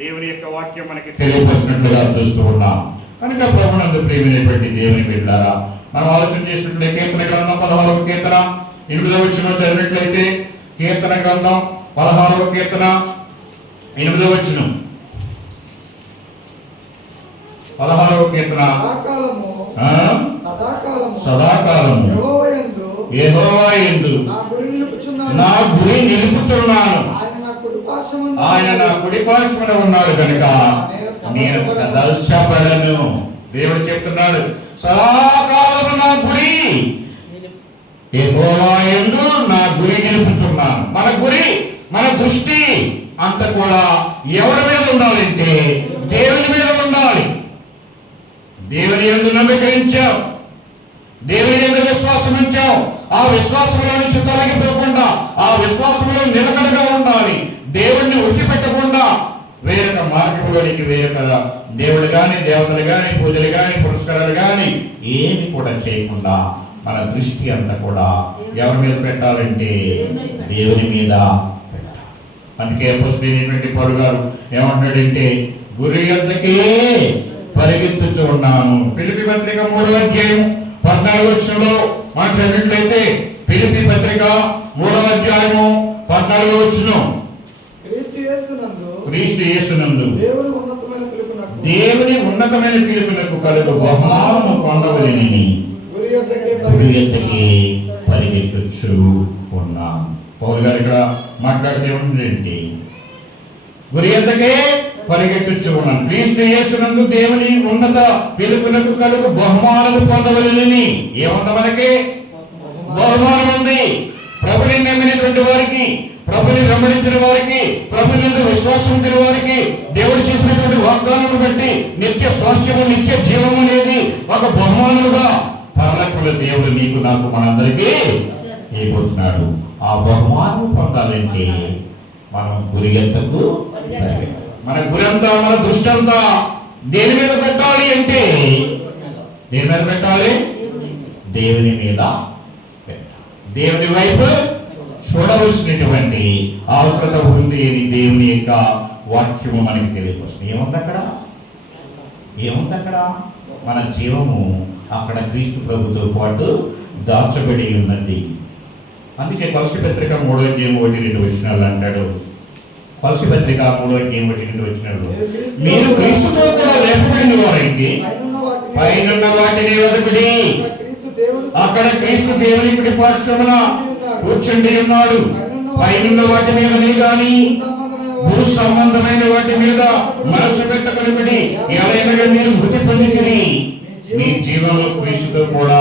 దేవుని యొక్క వాక్యం మనకి తెలియపరిచినట్లుగా చూస్తూ ఉన్నాం. కనుక ప్రభునందు ప్రేమైనటువంటి దేవుని బిడ్డలారా, మనం ఆలోచన చేసినట్లయితే కీర్తన గ్రంథం 16వ కీర్తన 8వ వచనం చదివినట్లయితే, కీర్తన గ్రంథం 16వ కీర్తన 8వ వచనం, 16వ కీర్తన, సదాకాలము యెహోవా యందు నా గురి నిలుపుతున్నాను, ఆయన నా కుడి పార్శ్వన ఉన్నాడు కనుక నేను కదల్చబడను. దేవుడు చెప్తున్నాడు, సదాకాలము నా గురి, యెహోవా యందు నా గురి నిలుపుతున్నాను. మన గురి, మన దృష్టి అంత కూడా ఎవరి మీద ఉండాలంటే దేవుని మీద ఉండాలి. దేవుని యందు నమ్మకరించాం, దేవుని యందు విశ్వాసం ఉంచాం. ఆ విశ్వాసంలో నుంచి తొలగిపోకుండా, ఆ విశ్వాసంలో నిలకడగా ఉండాలి. దేవుణ్ణి విడిచిపెట్టకుండా వేరొక మార్గంలోనికి, వేరొక దేవుడు కానీ, దేవతలు కానీ, పూజలు కానీ, పురస్కారాలు కానీ ఏమి కూడా చేయకుండా మన దృష్టి అంతా కూడా ఎవరి మీద పెట్టాలంటే దేవుని మీద పెట్టాలి. అందుకే అపోస్తలుడైనటువంటి పౌలు గారు ఏమంటాడంటే, గురి అంతకే పరిగెత్తుచు ఉన్నాను. ఫిలిప్పీ పత్రిక 3వ అధ్యాయం 14వ వచనంలో మాట్లాడినట్లయితే ఫిలిప్పీ పత్రిక 3వ అధ్యాయము 14వ వచనం, క్రీస్తు యేసునందు దేవుని ఉన్నతమైన పిలుపునకు కలుగు బహుమానము పొందవలెనని గురి యొద్దకే పరిగెత్తుచు ఉన్నాను. పౌలు గారు ఇక్కడ మాట్లాడితే ఉండండి, గురి యొద్దకే పరిగెత్తుచు ఉన్నాను. క్రీస్తు యేసునందు దేవుని ఉన్నత పిలుపునకు కలుగు బహుమానము పొందవలెనని. ఏముంది మనకి? బహుమానం ఉంది. ప్రభుని నమ్మినటువంటి వారికి, ప్రభుని వెంబడించిన వారికి, ప్రభుని విశ్వాసం ఉంచిన వారికి దేవుడు చేసినటువంటి వాగ్దానాలను బట్టి నిత్య స్వాస్థ్యము, నిత్య జీవము అనేది ఒక బహుమానముగా పరలోకంలో దేవుడు నీకు నాకు మనందరికీ ఇవ్వబోతున్నాడు. ఆ బహుమానం పొందాలంటే మనం గురి ఎత్తకు మన గురి అంతా, మన దృష్టి అంతా దేని మీద పెట్టాలి అంటే, దేని మీద పెట్టాలి? దేవుని మీద పెట్టాలి. దేవుని వైపు చూడవలసినటువంటి అవసరత ఉంది అని దేవుని యొక్క వాక్యము మనకి తెలియవస్తుంది. ఏముంది అక్కడ? ఏముంది అక్కడ? మన జీవము అక్కడ క్రీస్తు ప్రభుతో పాటు దాచబడి ఉన్నది. అందుకే కొలసీ పత్రిక 3వ అధ్యాయం 1-2 వచనాలు అంటాడు. కొలసీ పత్రిక 3వ అధ్యాయం 1-2 వచనాలు, మీరు క్రీస్తుతో కూడా లేపబడిన వారైతే పైనున్న వాటిని వెదకుడి, అక్కడ క్రీస్తు దేవుని కుడి పార్శ్వమున కూర్చుండి ఉన్నాడు. పైనున్న వాటి మీదనే గాని భూ సంబంధమైన వాటి మీద మనసు పెట్టకనిపడి ఎలాగైనా మీరు మృతి పొందితిరి, మీ జీవము క్రీస్తుతో కూడా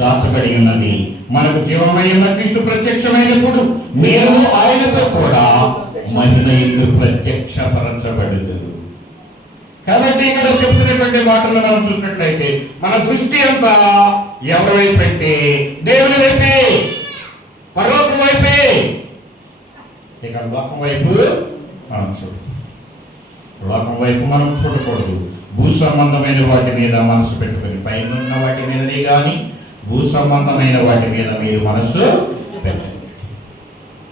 దాచబడి ఉన్నది. మనకు జీవమైన క్రీస్తు ప్రత్యక్షమైనప్పుడు మీరు ఆయనతో కూడా మహిమ యందు ప్రత్యక్షపరచబడుదురు. కాబట్టి ఇక్కడ చెప్తున్నటువంటి మాటలు మనం చూసినట్లయితే మన దృష్టి అంతా ఎవరి వైపు అంటే దేవుని వైపే, పరలోకం వైపే. ఇక లోకం వైపు మనం లోకం వైపు మనం చూడకూడదు. భూ సంబంధమైన వాటి మీద మనసు పెట్టుకొని, పైన ఉన్న వాటి మీదనే కానీ భూ సంబంధమైన వాటి మీద మీరు మనసు పెట్టండి.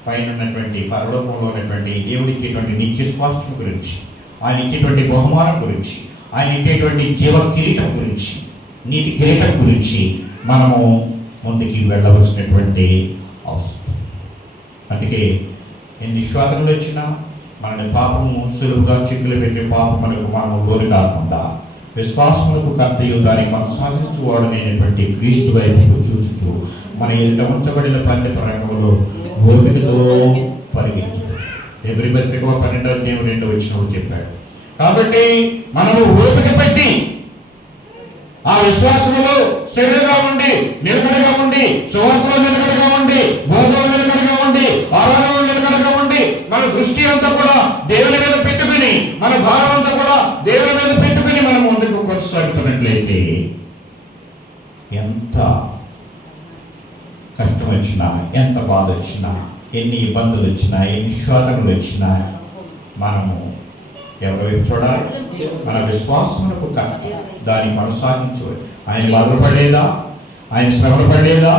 పైన ఉన్నటువంటి పరలోకంలో ఉన్నటువంటి దేవుడిచ్చేటువంటి నిత్య స్వాస్థ్యం గురించి, ఆయన ఇచ్చేటువంటి బహుమానం గురించి, ఆయన ఇచ్చేటువంటి జీవ కిరీటం గురించి, నీతి కిరీటం గురించి మనము ముందుకి వెళ్ళవలసినటువంటి అవసరం. అందుకే ఎన్ని శోధనలు వచ్చినా మనని పాపము సులువుగా చిక్కులు పెట్టే పాపములకు మనము లోను కాకుండా విశ్వాసములకు కర్తయు దాన్ని కొనసాగించువాడు అనేటువంటి క్రీస్తు వైపు చూస్తూ మన ఎదుట ఉంచబడిన పందెపు రంగంలో ఓపికతో పరిగెత్తుడు. ఎబ్రీ పత్రిక 12వ అధ్యాయం 2వ వచనంలో చెప్పాడు. కాబట్టి మనము ఓపిక పెట్టి ఆ విశ్వాసములో స్థిరంగా ఉండి, నిలకడగా ఉండి, సువార్తలో నిలకడగా ఉండి, బోధలో నిలకడగా ఉండి, ఆరాధనలో నిలకడగా ఉండి, మన దృష్టి అంతా కూడా దేవుని మీద పెట్టుకుని, మన భారం అంతా కూడా దేవుని మీద పెట్టుకుని మనం ముందుకు కొనసాగుతున్నట్లయితే ఎంత కష్టం వచ్చినా, ఎంత బాధ వచ్చినా, ఎన్ని ఇబ్బందులు వచ్చినా, ఎన్ని శోధనలు వచ్చినా మనము ఎవరి వైపు చూడాలి? మన విశ్వాసములకు దాన్ని కొనసాగించు. ఆయన బాధపడలేదా? ఆయన శ్రమలు పడలేదా?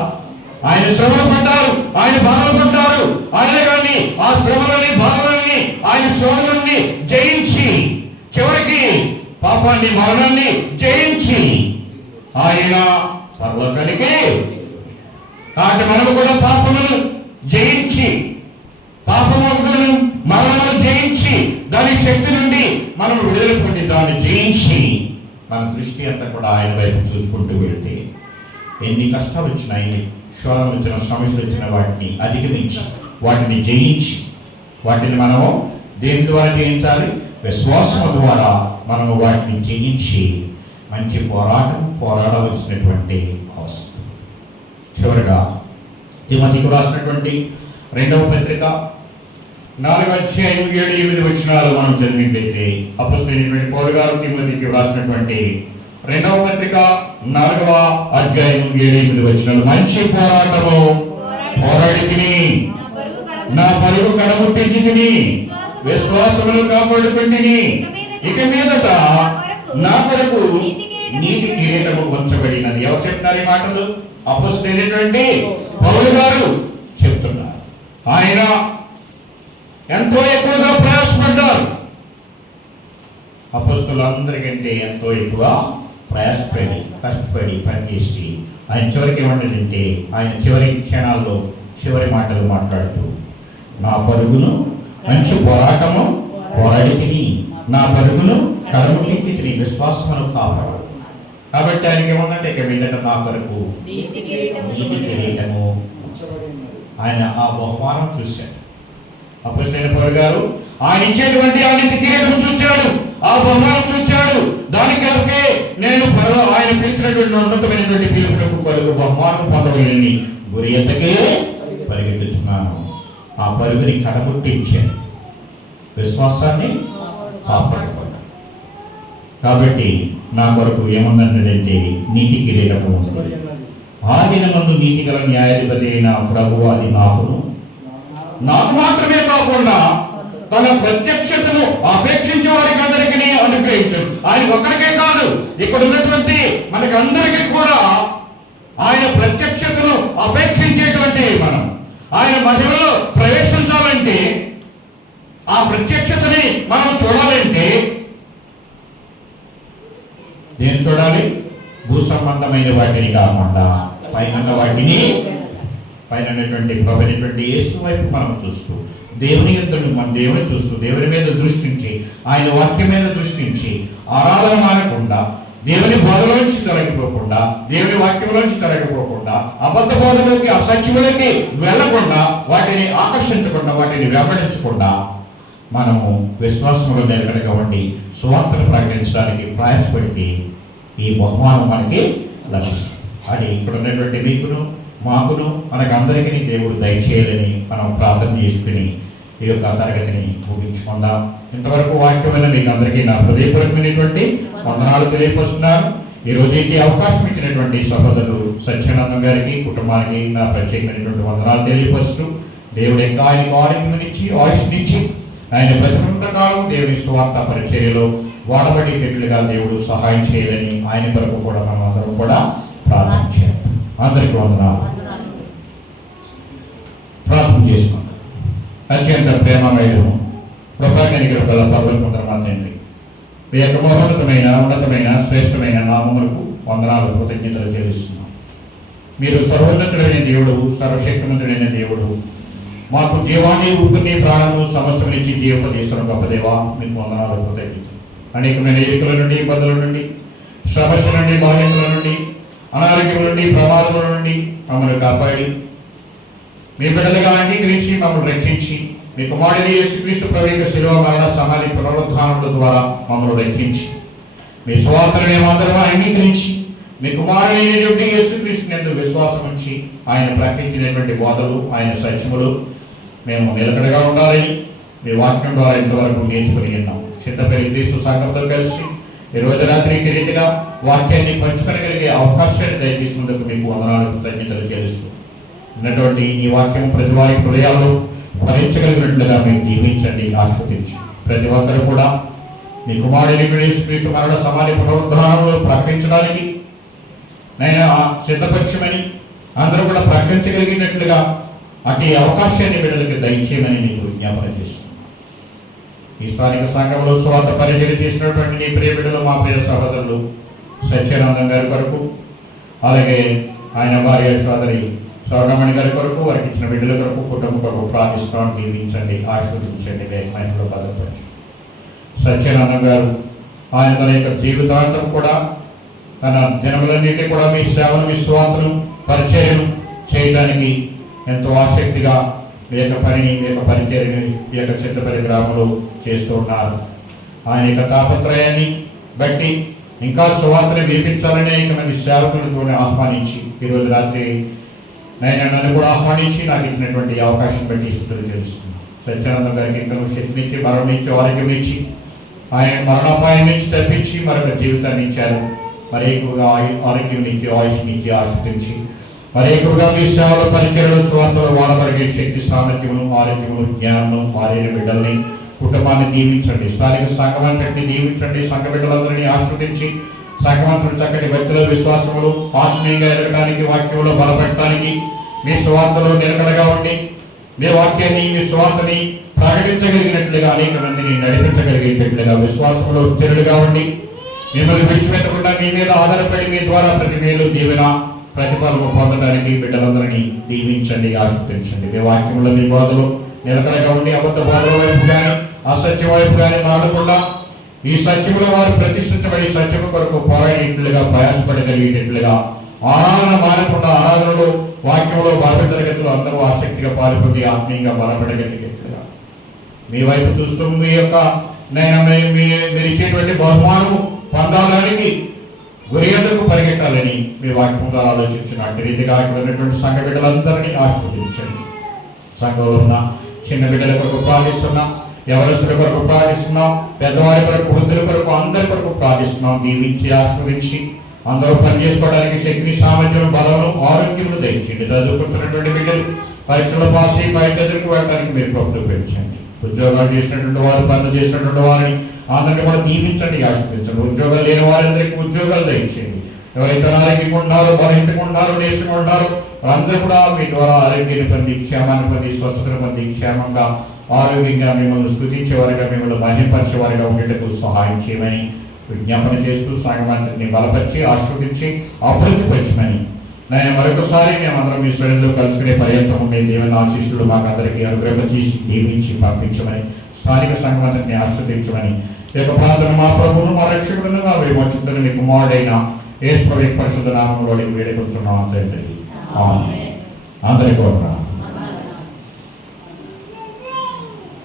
ఆయన శ్రమలు పడ్డారు, ఆయన బాధలు పడ్డారు. ఆయన కానీ ఆ శ్రమలని, బాధలని, ఆయన శోధనల్ని జయించి చివరికి పాపాన్ని, మరణాన్ని జయించి ఆయన పరలోకానికి, కాబట్టి మనము కూడా పాపమును జయించి, పాపములను, మరణాలను జయించి, దాని శక్తి నుండి మనం విడుదల పొంది దాన్ని జయించి మన దృష్టి అంతా కూడా ఆయన వైపు చూసుకుంటూ వెళ్తే ఎన్ని కష్టాలు వచ్చినా, ఎన్ని శోధనలు వచ్చిన, సమస్యలు వచ్చిన వాటిని అధిగమించి, వాటిని జయించి, వాటిని మనము దేని ద్వారా జయించాలి? విశ్వాసం ద్వారా మనము వాటిని జయించి మంచి పోరాడవలసినటువంటి అవసరం. చివరిగా తిమోతికి రాసినటువంటి 2వ పత్రిక 4వ అధ్యాయం 7-8 వచనాలు మనం చదివినట్లయితే అపొస్తలుడైనటువంటి పౌలు గారు తిమోతికి రాసినటువంటి 2వ పత్రిక 4వ అధ్యాయం 7-8 వచనాలు, మంచి పోరాటము పోరాడితిని, నా పరుగు కడముట్టించితిని, విశ్వాసమును కాపాడుకుంటిని, ఇక మీదట నా కొరకు నీతి కిరీటము ఉంచబడినది. ఎవరు చెప్తున్నారు ఈ మాటలు? అపొస్తలుడైనటువంటి పౌలు గారు చెప్తున్నారు. ఆయన ఎంతో ఎక్కువగా ప్రయాసపడ్డారు. అపొస్తలులందరికంటే ఎంతో ఎక్కువ ప్రయాసపడి కష్టపడి పనిచేసి ఆయన చివరికి ఏమంటాడంటే ఆయన చివరి క్షణాల్లో చివరి మాటలు మాట్లాడుతూ నా పరుగును మంచి పోరాటము పోరాడి తిని నా పరుగును కడముట్టించి తిని విశ్వాసమును కాపాడు. కాబట్టి ఆయనకి ఏమన్నంటే ఇక మీదట నా కొరకు నీతి కిరీటము ఆయన ఆ బహుమానం చూశాడు. అపొస్తలుడైన పౌలు గారు ఆయన ఇచ్చేటువంటి ఆ నీతి కిరీటం చూచాడు, ఆ బహుమానం చూచాడు. దానికి నేను ఆయన పిలిచినటువంటి ఉన్నతమైనటువంటి పిలుపునకు కొరకు బహుమానం పొందవలేని గురి ఎంతకే పరిగెత్తుతున్నాను. ఆ పరుగుని కడముట్టించాను, విశ్వాసాన్ని కాపాడుకున్నాను. కాబట్టి నా కొరకు ఏముందంటే నీతి కిరీటము ఉంటుంది. ఆ దినమందు నీతి గల న్యాయాధిపతి అయిన ప్రభువు అది నాకు మాత్రమే కాకుండా తన ప్రత్యక్షతను అపేక్షించే వారికి అందరికీ అనుగ్రహించాడు. ఆయన ఒక్కరికే కాదు, ఇక్కడ ఉన్నటువంటి మనకి అందరికీ కూడా ఆయన ప్రత్యక్షతను అపేక్షించేటువంటి మనం ఆయన మహిమలో ప్రవేశించాలంటే, ఆ ప్రత్యక్షతని మనం చూడాలంటే దేని చూడాలి? భూ సంబంధమైన వాటిని కాకుండా పైన వాటిని, పైన ప్రభుత్వ యేసు వైపు మనం చూస్తూ దేవుని యొద్దకు మన దేవుని చూస్తూ దేవుని మీద దృష్టించి ఆయన వాక్యం మీద దృష్టించి ఆరాధన మానకుండా, దేవుని బోధలోంచి తొలగిపోకుండా, దేవుని వాక్యంలోంచి తొలగిపోకుండా, అబద్ధ బోధలోకి అసత్యములకి వెళ్లకుండా, వాటిని ఆకర్షించకుండా, వాటిని వెంబడించకుండా మనము విశ్వాసంలో నిలకడగా ఉండి సువార్తను ప్రకటించడానికి ప్రయాసపడితే ఈ బహుమానం మనకి లభిస్తుంది. అది ఇక్కడ ఉన్నటువంటి మీకును మాకును మనకందరికీ దేవుడు దయచేయాలని మనం ప్రార్థన చేసుకుని ఈ యొక్క తరగతిని ముగించుకుందాం. ఇంతవరకు వాక్యమైన మీకు అందరికీ నా హృదయపూర్వకమైనటువంటి వందనాలు తెలియపరుస్తున్నాను. ఈ రోజు ఈ అవకాశం ఇచ్చినటువంటి సహోదరులు సత్యానందం గారికి, కుటుంబానికి నా ప్రత్యేకమైనటువంటి వందనాలు తెలియపరుస్తూ దేవుడు ఇంకా ఆయనకు ఆరోగ్యమిచ్చి ఆయుష్నిచ్చి ఆయన బ్రతికినంత కాలం దేవుని సువార్త పరిచర్యలో వాడబడేటట్లుగా దేవుడు సహాయం చేయాలని ఆయన కొరకు కూడా మనం అందరం కూడా ప్రార్థన చేద్దాం. అందరికీ వందనాలు. ప్రార్థన చేసుకుందాం. అత్యంత ప్రేమమయుడు కృపాకనికర గల పరలోకమందున్న మా తండ్రి, మీ యొక్క మహోన్నతమైన ఉన్నతమైన శ్రేష్టమైన నామములకు వందనాలు కృతజ్ఞతలు చెల్లిస్తున్నాం. మీరు సర్వోన్నతుడైన దేవుడు, సర్వశక్తిమంతుడైన దేవుడు, మాకు జీవాన్ని ఊపిరిని ప్రాణము సమస్తమునిచ్చి జీవోపదేశం గొప్ప దేవా, మీకు వందనాలు కృతజ్ఞతలు. అనేకమైన ఎరుకల నుండి, ఇబ్బందుల నుండి, సమస్యల నుండి, బాధ్యతల నుండి, అనారోగ్యం నుండి, ప్రమాదముల నుండి మమ్మల్ని కాపాడి మీ బిడ్డలుగా అంగీకరించి మమ్మల్ని రక్షించి మీ కుమారుడైన యేసుక్రీస్తు ప్రభువు శిలువ మరణ సమాధి పునరుద్ధానముల ద్వారా మమ్మల్ని రక్షించి మీ సువార్తను మేమందరం అంగీకరించి మీ కుమారుడైనటువంటి యేసుక్రీస్తుని యందు విశ్వాసం ఉంచి ఆయన ప్రకటించినటువంటి బోధలు, ఆయన సత్యములు మేము నిలకడగా ఉండాలని మీ వాక్యం ద్వారా ఇంతవరకు నేర్చుకుని ఉన్నాం. చింతపల్లి క్రీస్తు సంఘంతో కలిసి ఈ రోజు రాత్రి ఈ రీతిగా వాక్యాన్ని పంచుకోగలిగే అవకాశాన్ని దయచేసినందుకు మీకు వందనాలు కృతజ్ఞతలు చెల్లిస్తూ ఉన్నటువంటి ఈ వాక్యం ప్రతి వారి హృదయాల్లో భరించగలిగినట్లుగా మీరు దీవించండి, ఆస్వాదించి ప్రతి ఒక్కరు కూడా మీ కుమారుడైన యేసుక్రీస్తు మరణ సమాధి పునరుద్ధానంలో ప్రకటించడానికి నేను సిద్ధపరచమని అందరూ కూడా ప్రకటించగలిగినట్లుగా అటు అవకాశాన్ని బిడ్డలకి దయచేయమని మీకు విజ్ఞాపన చేస్తున్నాను. ఈ స్థానిక సంఘంలో స్వార్థ పరిచయం చేసినటువంటి నీ ప్రియ బిడ్డలు, మా ప్రియ సహోదరులు సత్యానందం గారి కొరకు, అలాగే ఆయన భార్య సోదరి సౌరమణి గారి కొరకు, వారికి ఇచ్చిన బిడ్డల కొరకు, కుటుంబం కొరకు ప్రార్థిస్తున్నాను. దీవించండి, ఆశీర్వదించండి, మైండ్లో భద్రపరచండి. సత్యానందం గారు ఆయన తన యొక్క జీవితాంతం కూడా తన దినములన్నింటినీ కూడా మీ సేవను, మీ స్వార్థను, పరిచర్యను చేయడానికి ఎంతో ఆసక్తిగా మీ యొక్క పనిని, మీ యొక్క పరిచర్యని ఈ యొక్క చింతపల్లి గ్రామంలో చేస్తూ ఉన్నారు. ఆయన యొక్క తాపత్రయాన్ని బట్టి ఇంకా సువార్తను వినిపించాలని అనేక మంది సేవకులతో ఆహ్వానించి ఈరోజు రాత్రి నన్ను కూడా ఆహ్వానించి నాకు ఇచ్చినటువంటి అవకాశం బట్టి స్థుతులు చెల్లిస్తున్నాను. సత్యానందం గారికి ఇంకా శక్తినిచ్చి, మరణం ఇచ్చి, ఆరోగ్యం ఇచ్చి, ఆయన మరణాపాయం నుంచి తప్పించి మరొక జీవితాన్ని ఇచ్చారు. మరి ఎక్కువగా ఆరోగ్యం ఇచ్చి, ఆయుష్నిచ్చి, ఆస్వాదించి మరి ఎక్కువగా మీ సేవల పరిచయలు స్వార్థలు వాడబడిగే శక్తి, సామర్థ్యమును, ఆరోగ్యమును, జ్ఞానము, భార్య బిడ్డల్ని, కుటుంబాన్ని దీవించండి. స్థానిక సంఘమంతటిని దీవించండి. సంఘ బిడ్డలందరినీ ఆస్వాదించి సంఘమంతుడు చక్కటి వ్యక్తుల విశ్వాసములు ఆత్మీయంగా ఎదగడానికి, వాక్యంలో బలపెట్టడానికి, మీ స్వార్థలో నిలకడగా ఉండి మీ వాక్యాన్ని, మీ స్వార్థని ప్రకటించగలిగినట్లుగా అనేక మందిని నడిపించగలిగేటట్లుగా విశ్వాసంలో స్థిరులుగా ఉండి మిమ్మల్ని విడిచిపెట్టకుండా మీ మీద ఆధారపడి మీ ద్వారా ప్రతి మేలు దీవెన ప్రతిఫలము పొందడానికి బిడ్డలందరినీ దీవించండి, ఆశీర్వదించండి. మీ వాక్యంలో మీ బోధలు నిలకడగా ఉండి అబద్ధ బోధల వైపు కానీ అసత్యం వైపు కానీ మారకుండా ఈ సత్యముల వారు ప్రతిష్ఠితపడి సత్యము కొరకు పోరాడేట్లుగా ప్రయాసపడగలిగేటట్లుగా ఆరాధన మారకుండా ఆరాధనలో వాక్యంలో బాధ్యత తరగతులు అందరూ ఆసక్తిగా పాల్గొని ఆత్మీయంగా బలపడగలిగేట్లుగా మీ వైపు చూస్తూ మీ యొక్క మీరు ఇచ్చేటువంటి బహుమానము పొందాలని గురి ఎందుకు పరిగెట్టాలని మీ వాక్యం ద్వారా ఆలోచించిన అట్టి రీతిగా ఇక్కడ ఉన్నటువంటి సంఘ బిడ్డలందరినీ ఆస్వాదించండి. సంఘంలో ఉన్న చిన్న బిడ్డల కొరకు ప్రార్థిస్తున్నాం, ఎవరస్తుల కొరకు ప్రార్థిస్తున్నాం, పెద్దవారి కొరకు వృద్ధుల కొరకు అందరి కొరకు ప్రార్థిస్తున్నాం. దీవించి ఆస్వాదించి అందరూ పనిచేసుకోవడానికి శక్తి సామర్థ్యం బలము ఆరోగ్యములు దయచేయండి. చదువుకుంటున్నటువంటి బిడ్డలు పరీక్షలు పాస్ అయ్యి పై చదువుకు వెళ్ళడానికి మీరు ప్రభుత్వం పెంచండి. ఉద్యోగాలు చేసినటువంటి వారు పనులు చేసినటువంటి వారిని అందరినీ కూడా దీవించండి, ఆశీర్వదించండి. ఉద్యోగాలు లేని వారందరికీ ఉద్యోగాలు దయచేయండి. ఎవరైతే అనారోగ్యంగా ఉన్నారో బలహీనంగా ఉన్నారో నేర్చుకుని ఉన్నారో వారందరూ కూడా మీ ద్వారా ఆరోగ్యాన్ని పొంది క్షేమాన్ని పొంది స్వస్థతను పొంది క్షేమంగా ఆరోగ్యంగా మిమ్మల్ని స్తుతించేవారిగా మిమ్మల్ని మహిమపరిచేవారిగా ఉండేటకు సహాయం చేయమని విజ్ఞాపన చేస్తూ సంఘమంతటిని బలపరిచి ఆశీర్వదించి అభివృద్ధిపరచమని నేను మరొకసారి మేమందరం మీ శ్రేణిలో కలుసుకునే పర్యంతం ఉండే దేవుని ఆశీస్సులు మాకందరికీ అనుగ్రహించి దీవించి పంపించమని స్థానిక సంఘమంతటిని ఆశీర్వదించమని ఈ యొక్క ప్రార్థన మా ప్రభువును మా రక్షకుడును మా విమోచకుడును మీ కుమారుడైన యేసు ప్రభువు పరిశుద్ధ నామములో వేడుకొంచున్నాం తండ్రి. ఆమేన్. అందరికీ వందనాలు.